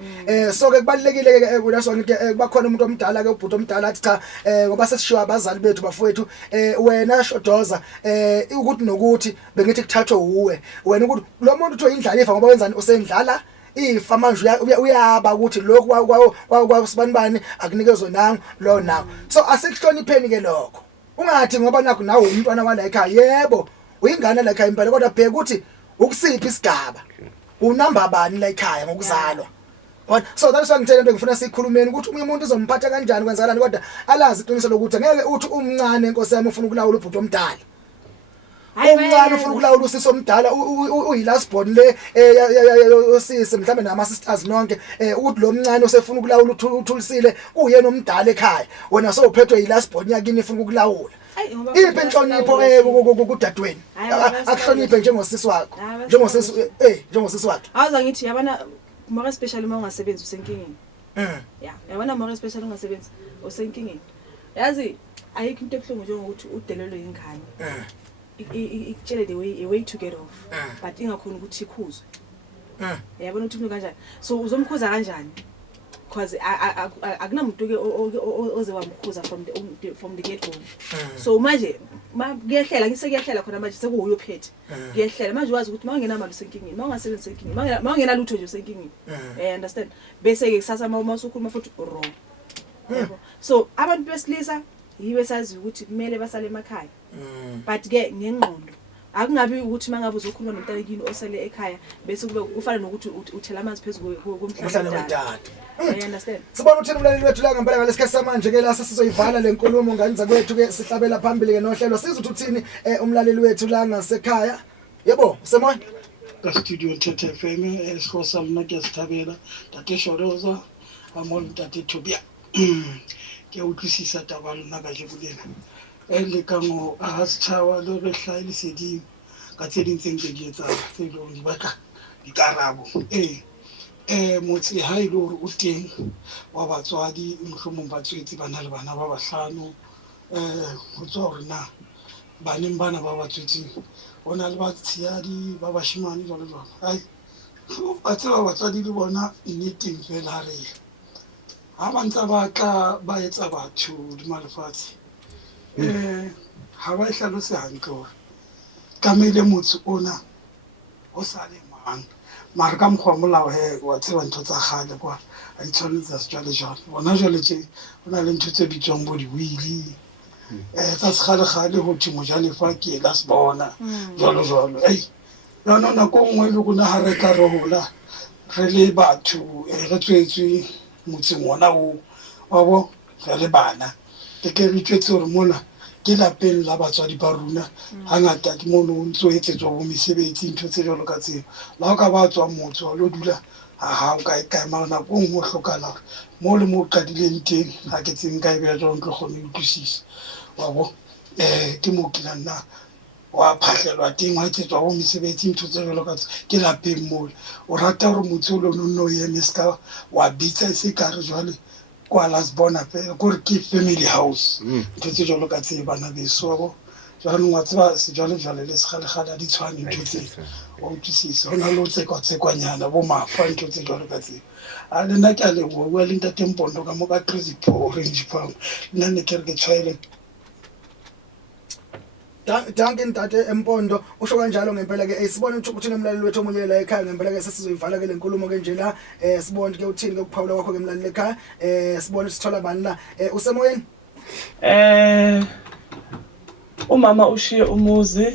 so ke kubalekile ke kunaso ngithi bakhona umuntu omdala ke ubhuti omdala athi cha ngoba sesishiwa abazali bethu bafowethu wena shodoza ukuthi nokuthi bengithi kuthathwe uwe wena ukuthi lo muntu utho indlalifa ngoba wenzani usendlala ifa manje uyaba ukuthi lokhu kwasibanibani akunikezwe nangu lo nawo so asikuhlonipheni ke lokho ungathi ngoba nakho nawe umntwana wala ekhaya yebo uyingane la ekhaya impela kodwa bheka ukuthi ukusiphi isigaba unamba bani la ekhaya ngokuzalwa so that's why ngithele into ngifuna sikhulumeni ukuthi umuntu uzomphatha kanjani kwenzakalani kodwa alazi iqiniso lokuthi ngeke uthi umncane inkosi yami ufuna ukulawula ubhuti omdala umncane ufuna ukulawula usisi omdala uyilast born le osisi mhlambe nama sisters nonke ukuthi lo mncane usefuna ukulawula uthulisile kuyena omdala ekhaya wena sowuphethwe yilast born yakini ifuna ukulawula iphi inhlonipho kudadweni akuhloniphe njengosisi wakho njengosisi wakhe awuza ngithi yabana more especially uma ungasebenzi usenkingeni yabona more especially ungasebenzi usenkingeni yazi ayikho into ebuhlungu njengokuthi udelelwe ingane ikutshele the way to get off but ingakhona ukuthi ikhuzwe yabona ukuthi umuntu kanjani so uzomkhuza kanjani because akunamuntu ke oze wamkhuza from the get go so manje kuyehlela ngisekuyehlela khona manje sekuyo phethe kuyehlela manje wazi ukuthi mawungena mali usenkingeni mawangasebenzi usenkingeni mawungena lutho nje usenkingeni understand bese ke kusasa mawusukhuluma futhi wrong yebo so abantu besilisa yiwe sazi ukuthi kumele basale emakhaya but ke ngengqondo akungabi ukuthi mangabe uzokhuluma nomntanekini osele ekhaya bese kube ufana nokuthi uthela amanzi phezulu komhlaba wetata understand sibona uthini umlaleli wethu la ngempela ngalesikhathi samanje ke la sizoyivala le nkulumo nganza kwethu ke sihlabela phambili ke nohlelo sizothi uthini umlaleli wethu la ngasekhaya yebo semoya ka studio Thetha FM esikhosana nakuyasithabela tate Shoroza amol tate Thobia ke utlwisisa tabalo naka je bulena le ka mo a schawa lo re hlaile sedi ka tse dintseng tse di etsa tse lo di batla dikarabo motse ha ile hore o teng wa batswadi mohlomong ba tswetse bana le bana ba bahlano ho tswa hore na baneng bana ba batswetse ona le ba tsiadi ba bashimane jalo jalo ai ba tseba batswadi le bona nneteng fela re ha ba ntse ba tla ba etsa batho di malefatshe ha ba hlalose hantle hore kamele motse ona o sale mang mara ka mokgwa molao wa tseba ntho tsa gale kwa a itshwanetsa sejwale jalo bona jwale tje o na le ntho tse bitswang bo diwili tsa segale-gale go thimo jalefa ke la se bona jalo jalo nako nngwe le gona ga re ka re gola re le batho re tswetswe motseng ona o wa bo re le bana ke re tswetse hore mona ke lapeng la batswadi ba rona hangata ke mono o ntso etsetswa bo mesebetsi ntho tse jwalo ka tseo la o ka ba tswa motho wa lo dula ha o ka mara nako nngwe o hlokahala mo le mo qadileng teng ha ke tseng ka e beha jwang tlo kgone ho utlwisisa wa bo ke mo ke nna wa phahlelwa teng wa etsetswa bo mesebetsi ntho tse jwalo ka ke lapeng mo o rata hore motho o lo no eme ska wa bitsa se ka re jwale kwa Lasbona pele gore ke family house ntho tse jwalo ka tse bana beso wa bo jwanong wa tseba se jwale le sekgale di tshwane ntho tse wa utlwisisa hona lo tsekwanyana bo mafa ntho tse jwalo ka tse a le nna ke a leboha bua le ntate Mpondo ka mo ka Crazypo Orange Farm nna ne ke re ke tshwaele Danke ntate Mpondo usho kanjalo ngempela ke sibone ukuthi nomlaleli wethu omunye la ekhaya ngempela ke sesizoyivala ke lenkulumo ke nje la sibone ke uthini ke kuphawula kwakho ke mlaleli ekhaya sibone sithola bani la usemoyeni umama ushiye umuzi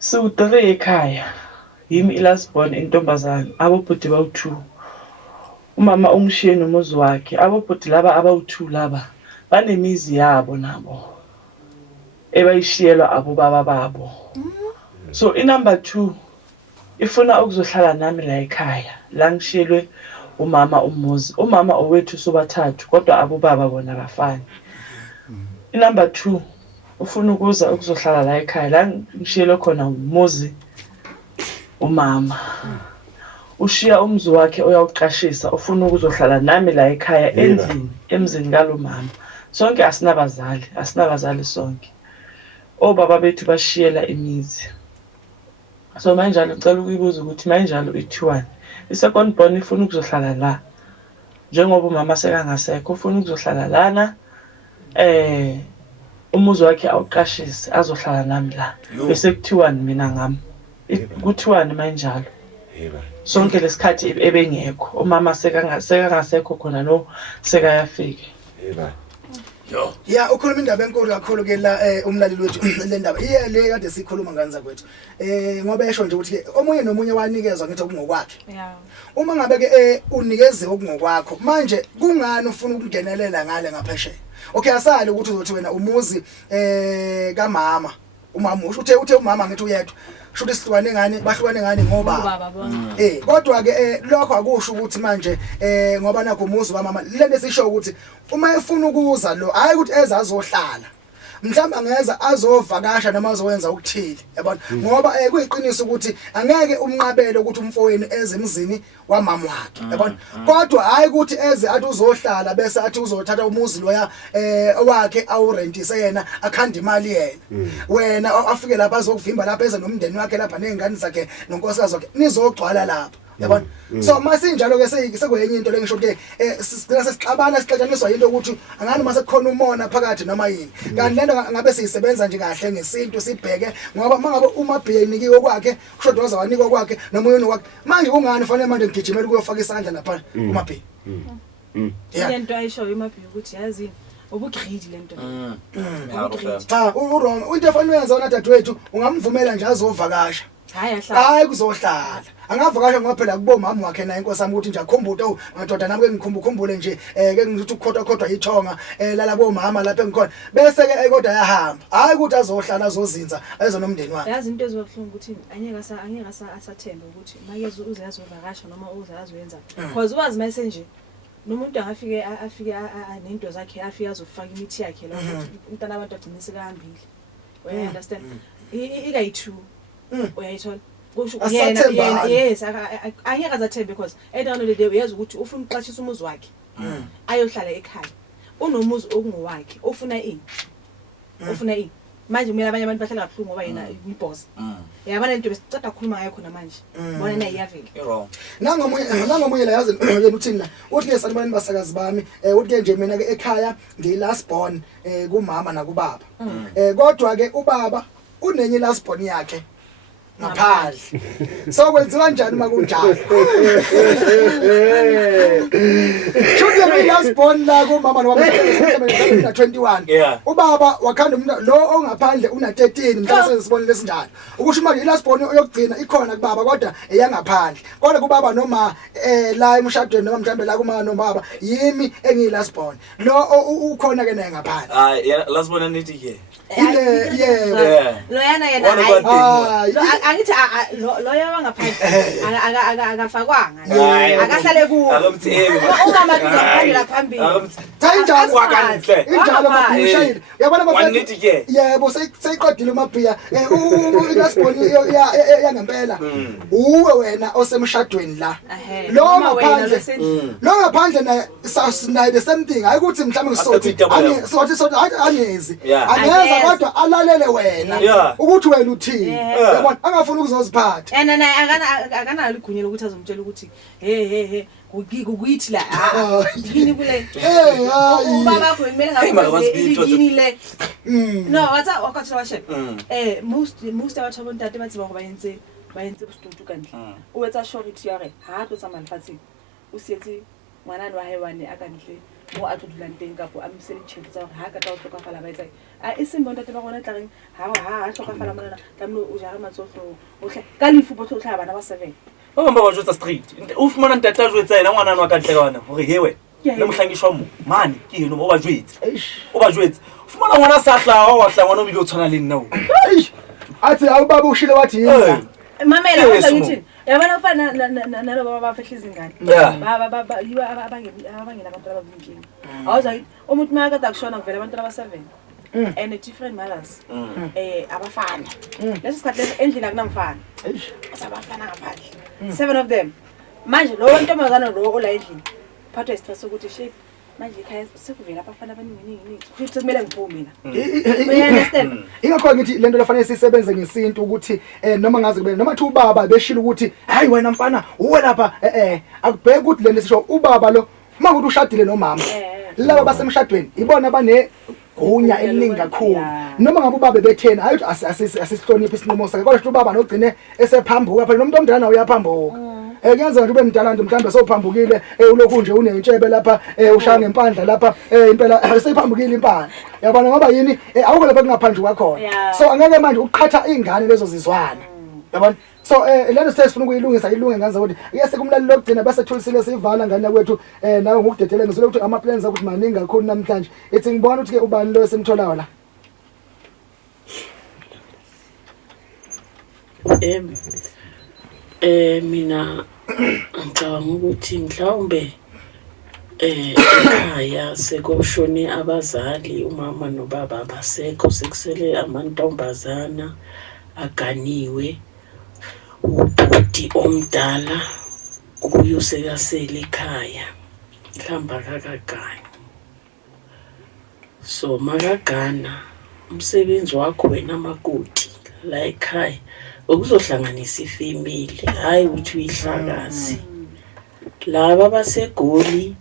siwu3 ekhaya yimi ilasborn intombazana abobhuti bawu2 umama ungishiye nomuzi wakhe abobhuti laba abawu2 laba banemizi yabo nabo ebayishiyelwa abobaba babo so inumber 2 ifuna ukuzohlala nami la ekhaya la ngishiyelwe umama umuzi umama owethu sobathathu kodwa abobaba bona bafani inumber 2 ufuna ukuzohlala la ekhaya la ngishiyelwe khona umuzi umama ushiya umzi wakhe uyawuqashisa ufuna ukuzohlala nami la ekhaya emzini kalomama sonke asinabazali sonke obaba bethu bashiyela imizi so manje ngicela ukuyibuza ukuthi manje ithiwani isecond born ifuna ukuzohlala la njengoba umama sekangasekho ufuna ukuzohlala lana umuzi wakhe awuqashise azohlala nami la bese kuthiwani mina ngami kuthiwani manje sonke lesikhathi ebengekho umama sekangasekho khona no sekayafika ya ukhuluma indaba enkulu kakhulu ke la umlaleli wethu le ndaba iye le kade sikhuluma nganza kwethu ngoba esho nje ukuthi omunye nomunye wanikezwa ngithi okungokwakhe uma ngabe ke unikeze okungokwakho manje kungani ufuna ukungenelela ngale ngaphesheya okay asali ukuthi uzothi wena umuzi kamama umama uthe umama ngithi uyedwa shuthi sihlukane ngani bahlukane ngani ngoba kodwa ke lokho akusho ukuthi manje ngoba nakho umuzi wamama lento esisho ukuthi uma efuna ukuza lo hayi ukuthi eza azohlala mhlawumbe angeza azovakasha noma azowenza ukuthile yabona ngoba kuyiqiniso ukuthi angeke umnqabele ukuthi umfowenu eze emzini wamama wakhe yabona kodwa hayi ukuthi eze athi uzohlala bese athi uzothatha umuzi loya wakhe awurentise yena akhanda imali yena wena afike lapha azokuvimba lapha eze nomndeni wakhe lapha nezingane zakhe nonkosikazi wakhe nizogcwala lapha yabona so masinjalo ke sekwenye into lengisho ukuthi sigcina sesixabana sixatshaniswa into ukuthi angani mase kukhona umona phakathi noma yini kanti lento ngabe siyisebenza nje kahle ngesintu sibheke ngoba mangabe umabhiye nikiwe kwakhe ushodoza wanikwa kwakhe nomunye wakhe manje kungani fanele manje ngigijimela ukuyofaka isandla lapha umabhiye lento ayisho imabhiye ukuthi yazi ubugreedy lento into efanele uyenza wona dadewethu ungamvumela nje azovakasha hayi kuzohlala angavakasha ngoba phela kubo mama wakhe na inkosi yami ukuthi nje akhumbuke madoda nami ke ngikhumbule nje ke ngithi ukukhoda ithonga lalabo mama lapha engikhona bese ke kodwa yahamba hayi ukuthi azohlala azozinza ezonomndeni wakhe yazi into ezobhlungu ukuthi angeke asathemba ukuthi makeze uze azovakasha noma uze azoyenza because wazi mase nje nomuntu angafike nento zakhe afike azofaka imithi yakhe la umntana abantu agcine sekahambile we understand ikayi2 uyayithola kusho yena yes angeke azathembe because at the end of the day uyazi ukuthi ufuna uqashisa umuzi wakhe ayohlala ekhaya unomuzi okungowakhe ufuna ini manje mina abanye abantu bahlala kabuhlungu ngoba yena uyiboss yabona into besiceda ukukhuluma ngayo khona manje bona na iyavela nangomunye la yazi yena uthini la uthi ke sanibani basakazi bami uthi ke nje mina ke ekhaya ngilast born kumama nakubaba kodwa ke ubaba unenye last born yakhe ngaphandle so kwenziwa kanjani makunjalo Chude mi last born la kumama noma 21 ubaba wakhanda umuntu lo ongaphandle una 13 mhlawumbe sesibone lesinjalo ukusho manje last born yokugcina ikhona kubaba kodwa eyangaphandle kodwa kubaba noma la emshadweni noma mhlambe la kuma noma baba yimi engiyi last born lo ukhona ke naye ngaphandle hayi last born anithi ke loyana yena angithi loya wangaphandle akafakwanga akahlale kuwo umama uzakuphandela phambili tayinjalo kwakanhle injalo mabushayile yabona wanithi ke yebo seyiqedile umabhiya ilasiboni yangempela uwe wena osemshadweni la lo ngaphandle naye sasinaye the same thing ayikuthi mhlawumbe ngisothi angezi angeza kodwa alalele wena ukuthi wena uthini yabona angafuni ukuzoziphatha naye akanalo igunya ukuthi azomtshela ukuthi he kuyithi la yini kule ubaba bakho kumele ngabe yini le no wakathiwa washe most abathu abontate bathi ba go bayenze bustutu kantle o etsa sure it yare ha tlo tsamana fatshe o sietse ngwanane wa haewane a kantle mo a tlodulang teng kapo a msele tšhelete tsa gore ha ka tla o tlhokafala ba etsa a e seng bontate ba gona tlareng ha tlhokafala monana tlamelo o jara matsotlo otlhe ka lefu botho otlha bana ba 7 ba bamba ba jotsa street o fumana ntate a jwetsa ena ngwanane wa kantle ka wana gore hewe le mohlangiswa mo mane ke yeno o ba jwetsa fumana ngwana sa hlawa wa hlangwana o bile o tshwana le nna o athi awubaba ushile wathi yini mamela wenza yini yabona ufana nalo baba bafehla izingane baba yiwa abangena abantu ababinkingi awuza umuntu makade akushona kuvela abantu aba7 and different mothers abafana leso sikhathi endlini akunamfana asabafana ngaphandle 7 of them manje lo ntombazana lo ola endlini phathwa istress ukuthi shape manje ikhaya sekuvela abafana abaningi futhi kumele ngiphume mina ingakho ngithi lento lafanele sisebenze ngesintu ukuthi noma ngaze kube noma thi ubaba beshila ukuthi hayi wena mfana uwe lapha akubheka ukuthi lento sisho ubaba lo makuthi ushadile nomama laba basemshadweni ibona bane gunya eliningi kakhulu noma ngabe ubaba bethena hayi asisihloniphi isinqumo sakhe kodwa ubaba nogcine esephambuka phela nomuntu omdala uyaphambuka kuyenzeka ube mdala nje mhlambe sophambukile ulokhu nje unentshebe lapha ushaya ngempandla lapha impela seyiphambukile impandla yabona ngoba yini awukho lapha kungaphandle kwakhona so angeke manje uqhatha ingane lezo zizwana yabona so lento sesifuna ukuyilungisa ilunge ngane ukuthi yese kumlaleli lokugcina bese thulisile sivala ngane kwethu nawe ngokudedele ngizole ukuthi ama plans ukuthi maningi kakhulu namhlanje ethi ngibona ukuthi ke ubani lo semtholayo la mina ngicabanga ukuthi mhlawumbe ekhaya sekushone abazali umama nobaba abasekho sekusele amantombazana aganiwe ubhuti omdala ukuyusekasela ekhaya mhlamba kakagana so makagana umsebenzi wakho wena makoti la ekhaya ukuzohlanganisa ifamily hayi ukuthi uyihlakazi laba basegoli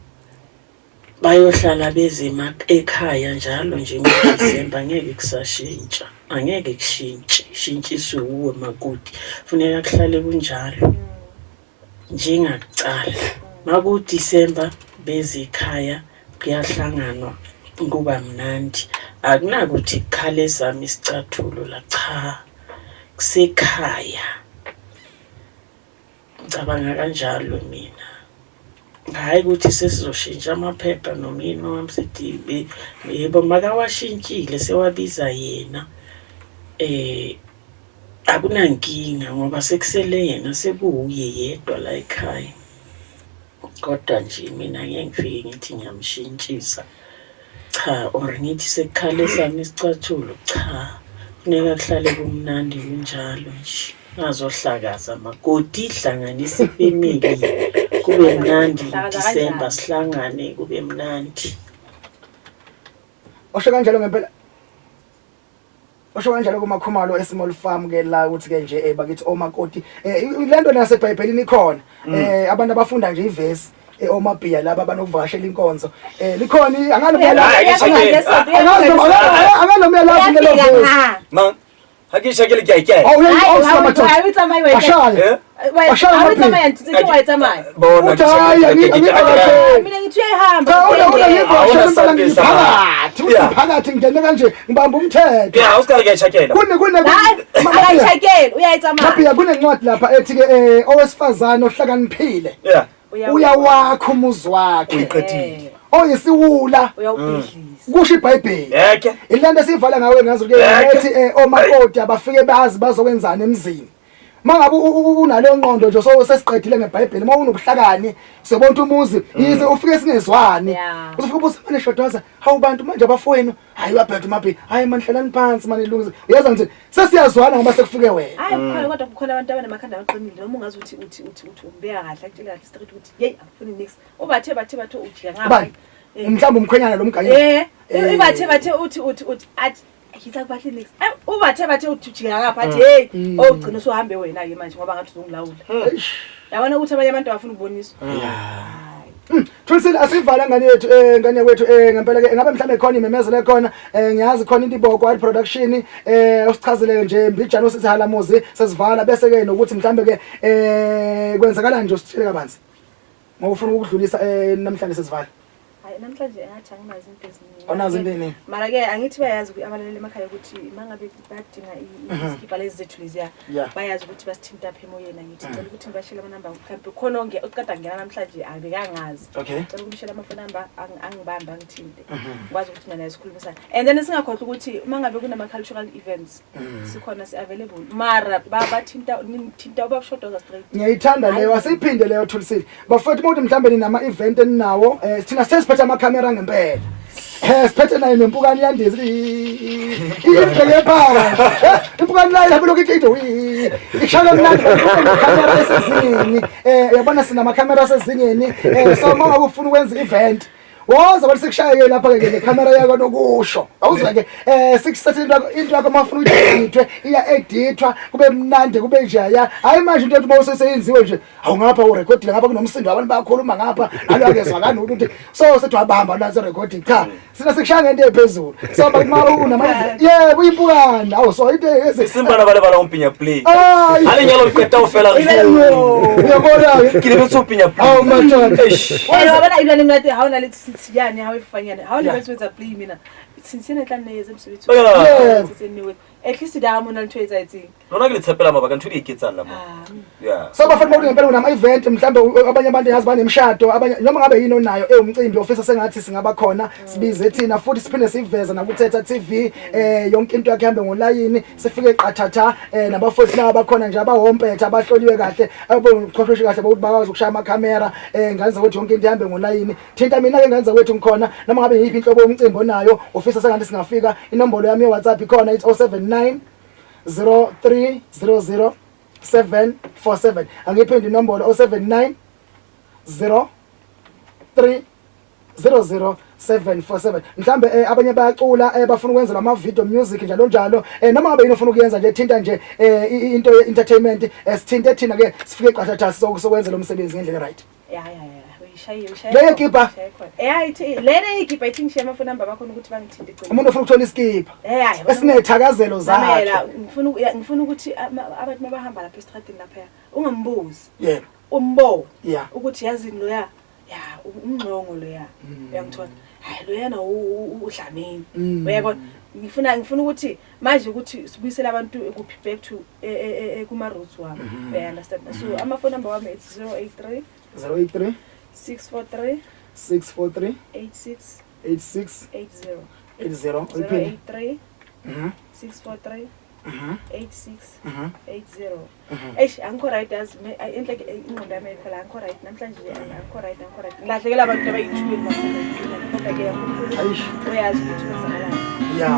bayohlala bezima ekhaya njalo nje ngoDisemba angeke kusashintsha angeke kushintshiswe uwe makoti funeka kuhlale kunjalo njengakucala makuDisemba beze ekhaya kuyahlanganwa kuba mnandi akunakuthi kukhale sami isicathulo la cha kusekhaya ngicabanga kanjalo mina hayi ukuthi sesizoshintsha amaphepha nomini wamsidibe yebo makawashintshile sewabiza yena akunankinga ngoba sekusele yena sekuuye yedwa la ekhaya kodwa nje mina ngeke ngifike ngithi ngiyamshintshisa cha or ngithi sekukhale sami isicathulo cha funeka kuhlale kumnandi kunjalo nje ngazohlakaza makoti hlanganisa ifamily kube mnandi December sihlangane kube mnandi osho kanjalo ngempela osho kanjalo kumakhumalo eSmall Farm ke la ukuthi ke nje bakithi omakoti lento naseBhayibhelini ikhona abantu abafunda nje ivesi omabhiya laba abanokuvakashela inkonzo likhona anganomela anganomela ngelo vesi man ha ke shakele ke ke Hayi utsamaya wena. Ashaya. Ashaya Hayi utsamaya ngithi wayitsamaya. bona Mina ngithi uyahamba. Phakathi ngene kanje ngibamba umthetho. ya usikale ke shakela Akayishakeli uyayitsamaya. Maphiya kunencwadi lapha ethi ke owesifazane ohlakaniphile yeah uyawakha umuzi wakhe uyiqedile oyisiwula Uyawubhidlisa. kusho iBhayibheli yeke ilanda esivala ngawe ngazo ke ethi omakoti abafike bazi bazokwenzana emzini mangabe unaleyo ngqondo nje sesiqedile ngeBhayibheli mawunobuhlakani sebonto umuzi yize ufike singezwani ufike ubusemane shodoza hawu bantu manje abafowenu hayi wabhetha maphi hayi manhlalani phansi manje ilungise uyaza ngithi sesiyazwana ngoba sekufike wena Hayi kodwa kukhona abantu abanamakhanda aqinile noma ungazi uthi umbeka kahle akutshela kahle straight ukuthi hey akufuni nix ubathe ujika ngapha mhlawumbe umkhwenyana lo mganye ibathe uthi athi Kitha kubahle nix. Ubathe uthi ujika ngapha athi hey ugcina usuhambe wena ke manje ngoba ngathi uzongilawula. Yabona ukuthi abanye abantu abafuna ukuboniswa. Thulisile asivala ngane yethu ngane wethu ngempela ke ngabe mhlambe khona imemezele khona ngiyazi khona into iboko al production usichazele nje mbijana usithi halamuzi sesivala bese ke nokuthi mhlambe ke kwenzakala nje usithele kabanzi. Ngoba ufuna ukudlulisa namhlanje sesivala. Hayi namhlanje engathi anginazo izinto eziningi. Onazo into eziningi. Mara ke angithi bayazi abalele emakhaya ukuthi mangabe badinga iskipa lezi zethu leziya bayazi ukuthi basithinta apha emoyeni ngithi ngicela ukuthi ngibashela ama number mhlawumbe khona uqeda ngena namhlanje abekangazi. Ngicela ukubishela ama phone number angibamba ngithinte. Ngikwazi ukuthi mina sikhulumisana. And then singakhohlwa ukuthi mangabe kunama cultural events sikhona si available. Mara bathinta ubabshodoza straight. Ngiyayithanda leyo asiphinde leyo Thulisile. Bafowethu ukuthi mhlambe ninama event eninawo thina sesiphethe ama camera ngempela. Siphethe nayo nempukani yandizi ibheke phakathi impukani la lapho lokho ithi ishaka mnandi camera esezingeni yabona sina camera esezingeni so uma ufuna ukwenza event woza bathi sikushayeke lapha ke camera yakho nokusho awuzwa ke sikusethe into yakho mafuna uyidithwe iya edithwa kube mnandi kube nje ya hayi manje into ethi mawuseyenziwe nje awungapha urecord ngapha kunomsindo abantu bayakhuluma ngapha nalo akezwa kanoti ukuthi so sethi wabamba nazo recording cha sina sikushaya ngento ephezulu so uma unama yebo uyimpukana awu so into simbana bale umpinya play ale nyalo uqeda ufela uyabona kile bese umpinya play awu manje wabona ilani mnati hawuna lethi siyani hawe fanyana hawule bese play mina sinsene tlaneze emsebenzi sitseniwe at least damo nalithweza ithi lona ke litsepela mabaka ntuli iketsana lapho yeah so bafuna ukuthi ngempela unama event mhlambe abanye abantu yazi banemshado abanye noma ngabe yini onayo umcimbi ofisa sengathi singaba khona sibize thina futhi siphinde siveza nakuthetha TV yonke into yakhe ihambe ngolayini sifike eqathatha nabafowethu laba bakhona nje abahompetha abahloliwe kahle aboqhwepheshe kahle bokuthi bakwazi ukushaya ama camera ngenza ukuthi yonke into ihambe ngolayini thinta mina ke ngenza kwethu ngikhona noma ngabe yiphi inhlobo yomcimbi onayo ofisa sengathi singafika inombolo yami ye WhatsApp ikhona it's 079 0300 747 angiphinde inombolo 079 0300 747 mhlambe abanye bayacula bafuna ukwenza lama video music njalo njalo noma ngabe yini ufuna ukuyenza nje thinta nje into ye entertainment sithinte thina ke sifike eqathatha sokwenza lo msebenzi ngendlela right shayi leyo kipa ithi lena ikipa ithi ngishiya amafoni number bakho ukuthi bangithinte icini umuntu ufuna ukuthola iskipa esinethakazelo zakhe ngifuna ukuthi abantu mabahamba lapha estradini lapha ungambuzi yebo umbo ukuthi yazini lo ya umnqongo lo ya uyangithola hayi lo yana udlamini uyabona ngifuna ukuthi manje ukuthi sibuyisela abantu kuphi back to kuma roots wami you understand so amafoni number wami it's 083 643 86 80 80 643 86 80 angikho right as enhle ingqondo yami phela angikho right namhlanje angikho right lahlekela abantu abayithule kodwa ke yakhulu uyazi ukuthi kwenzakalani ya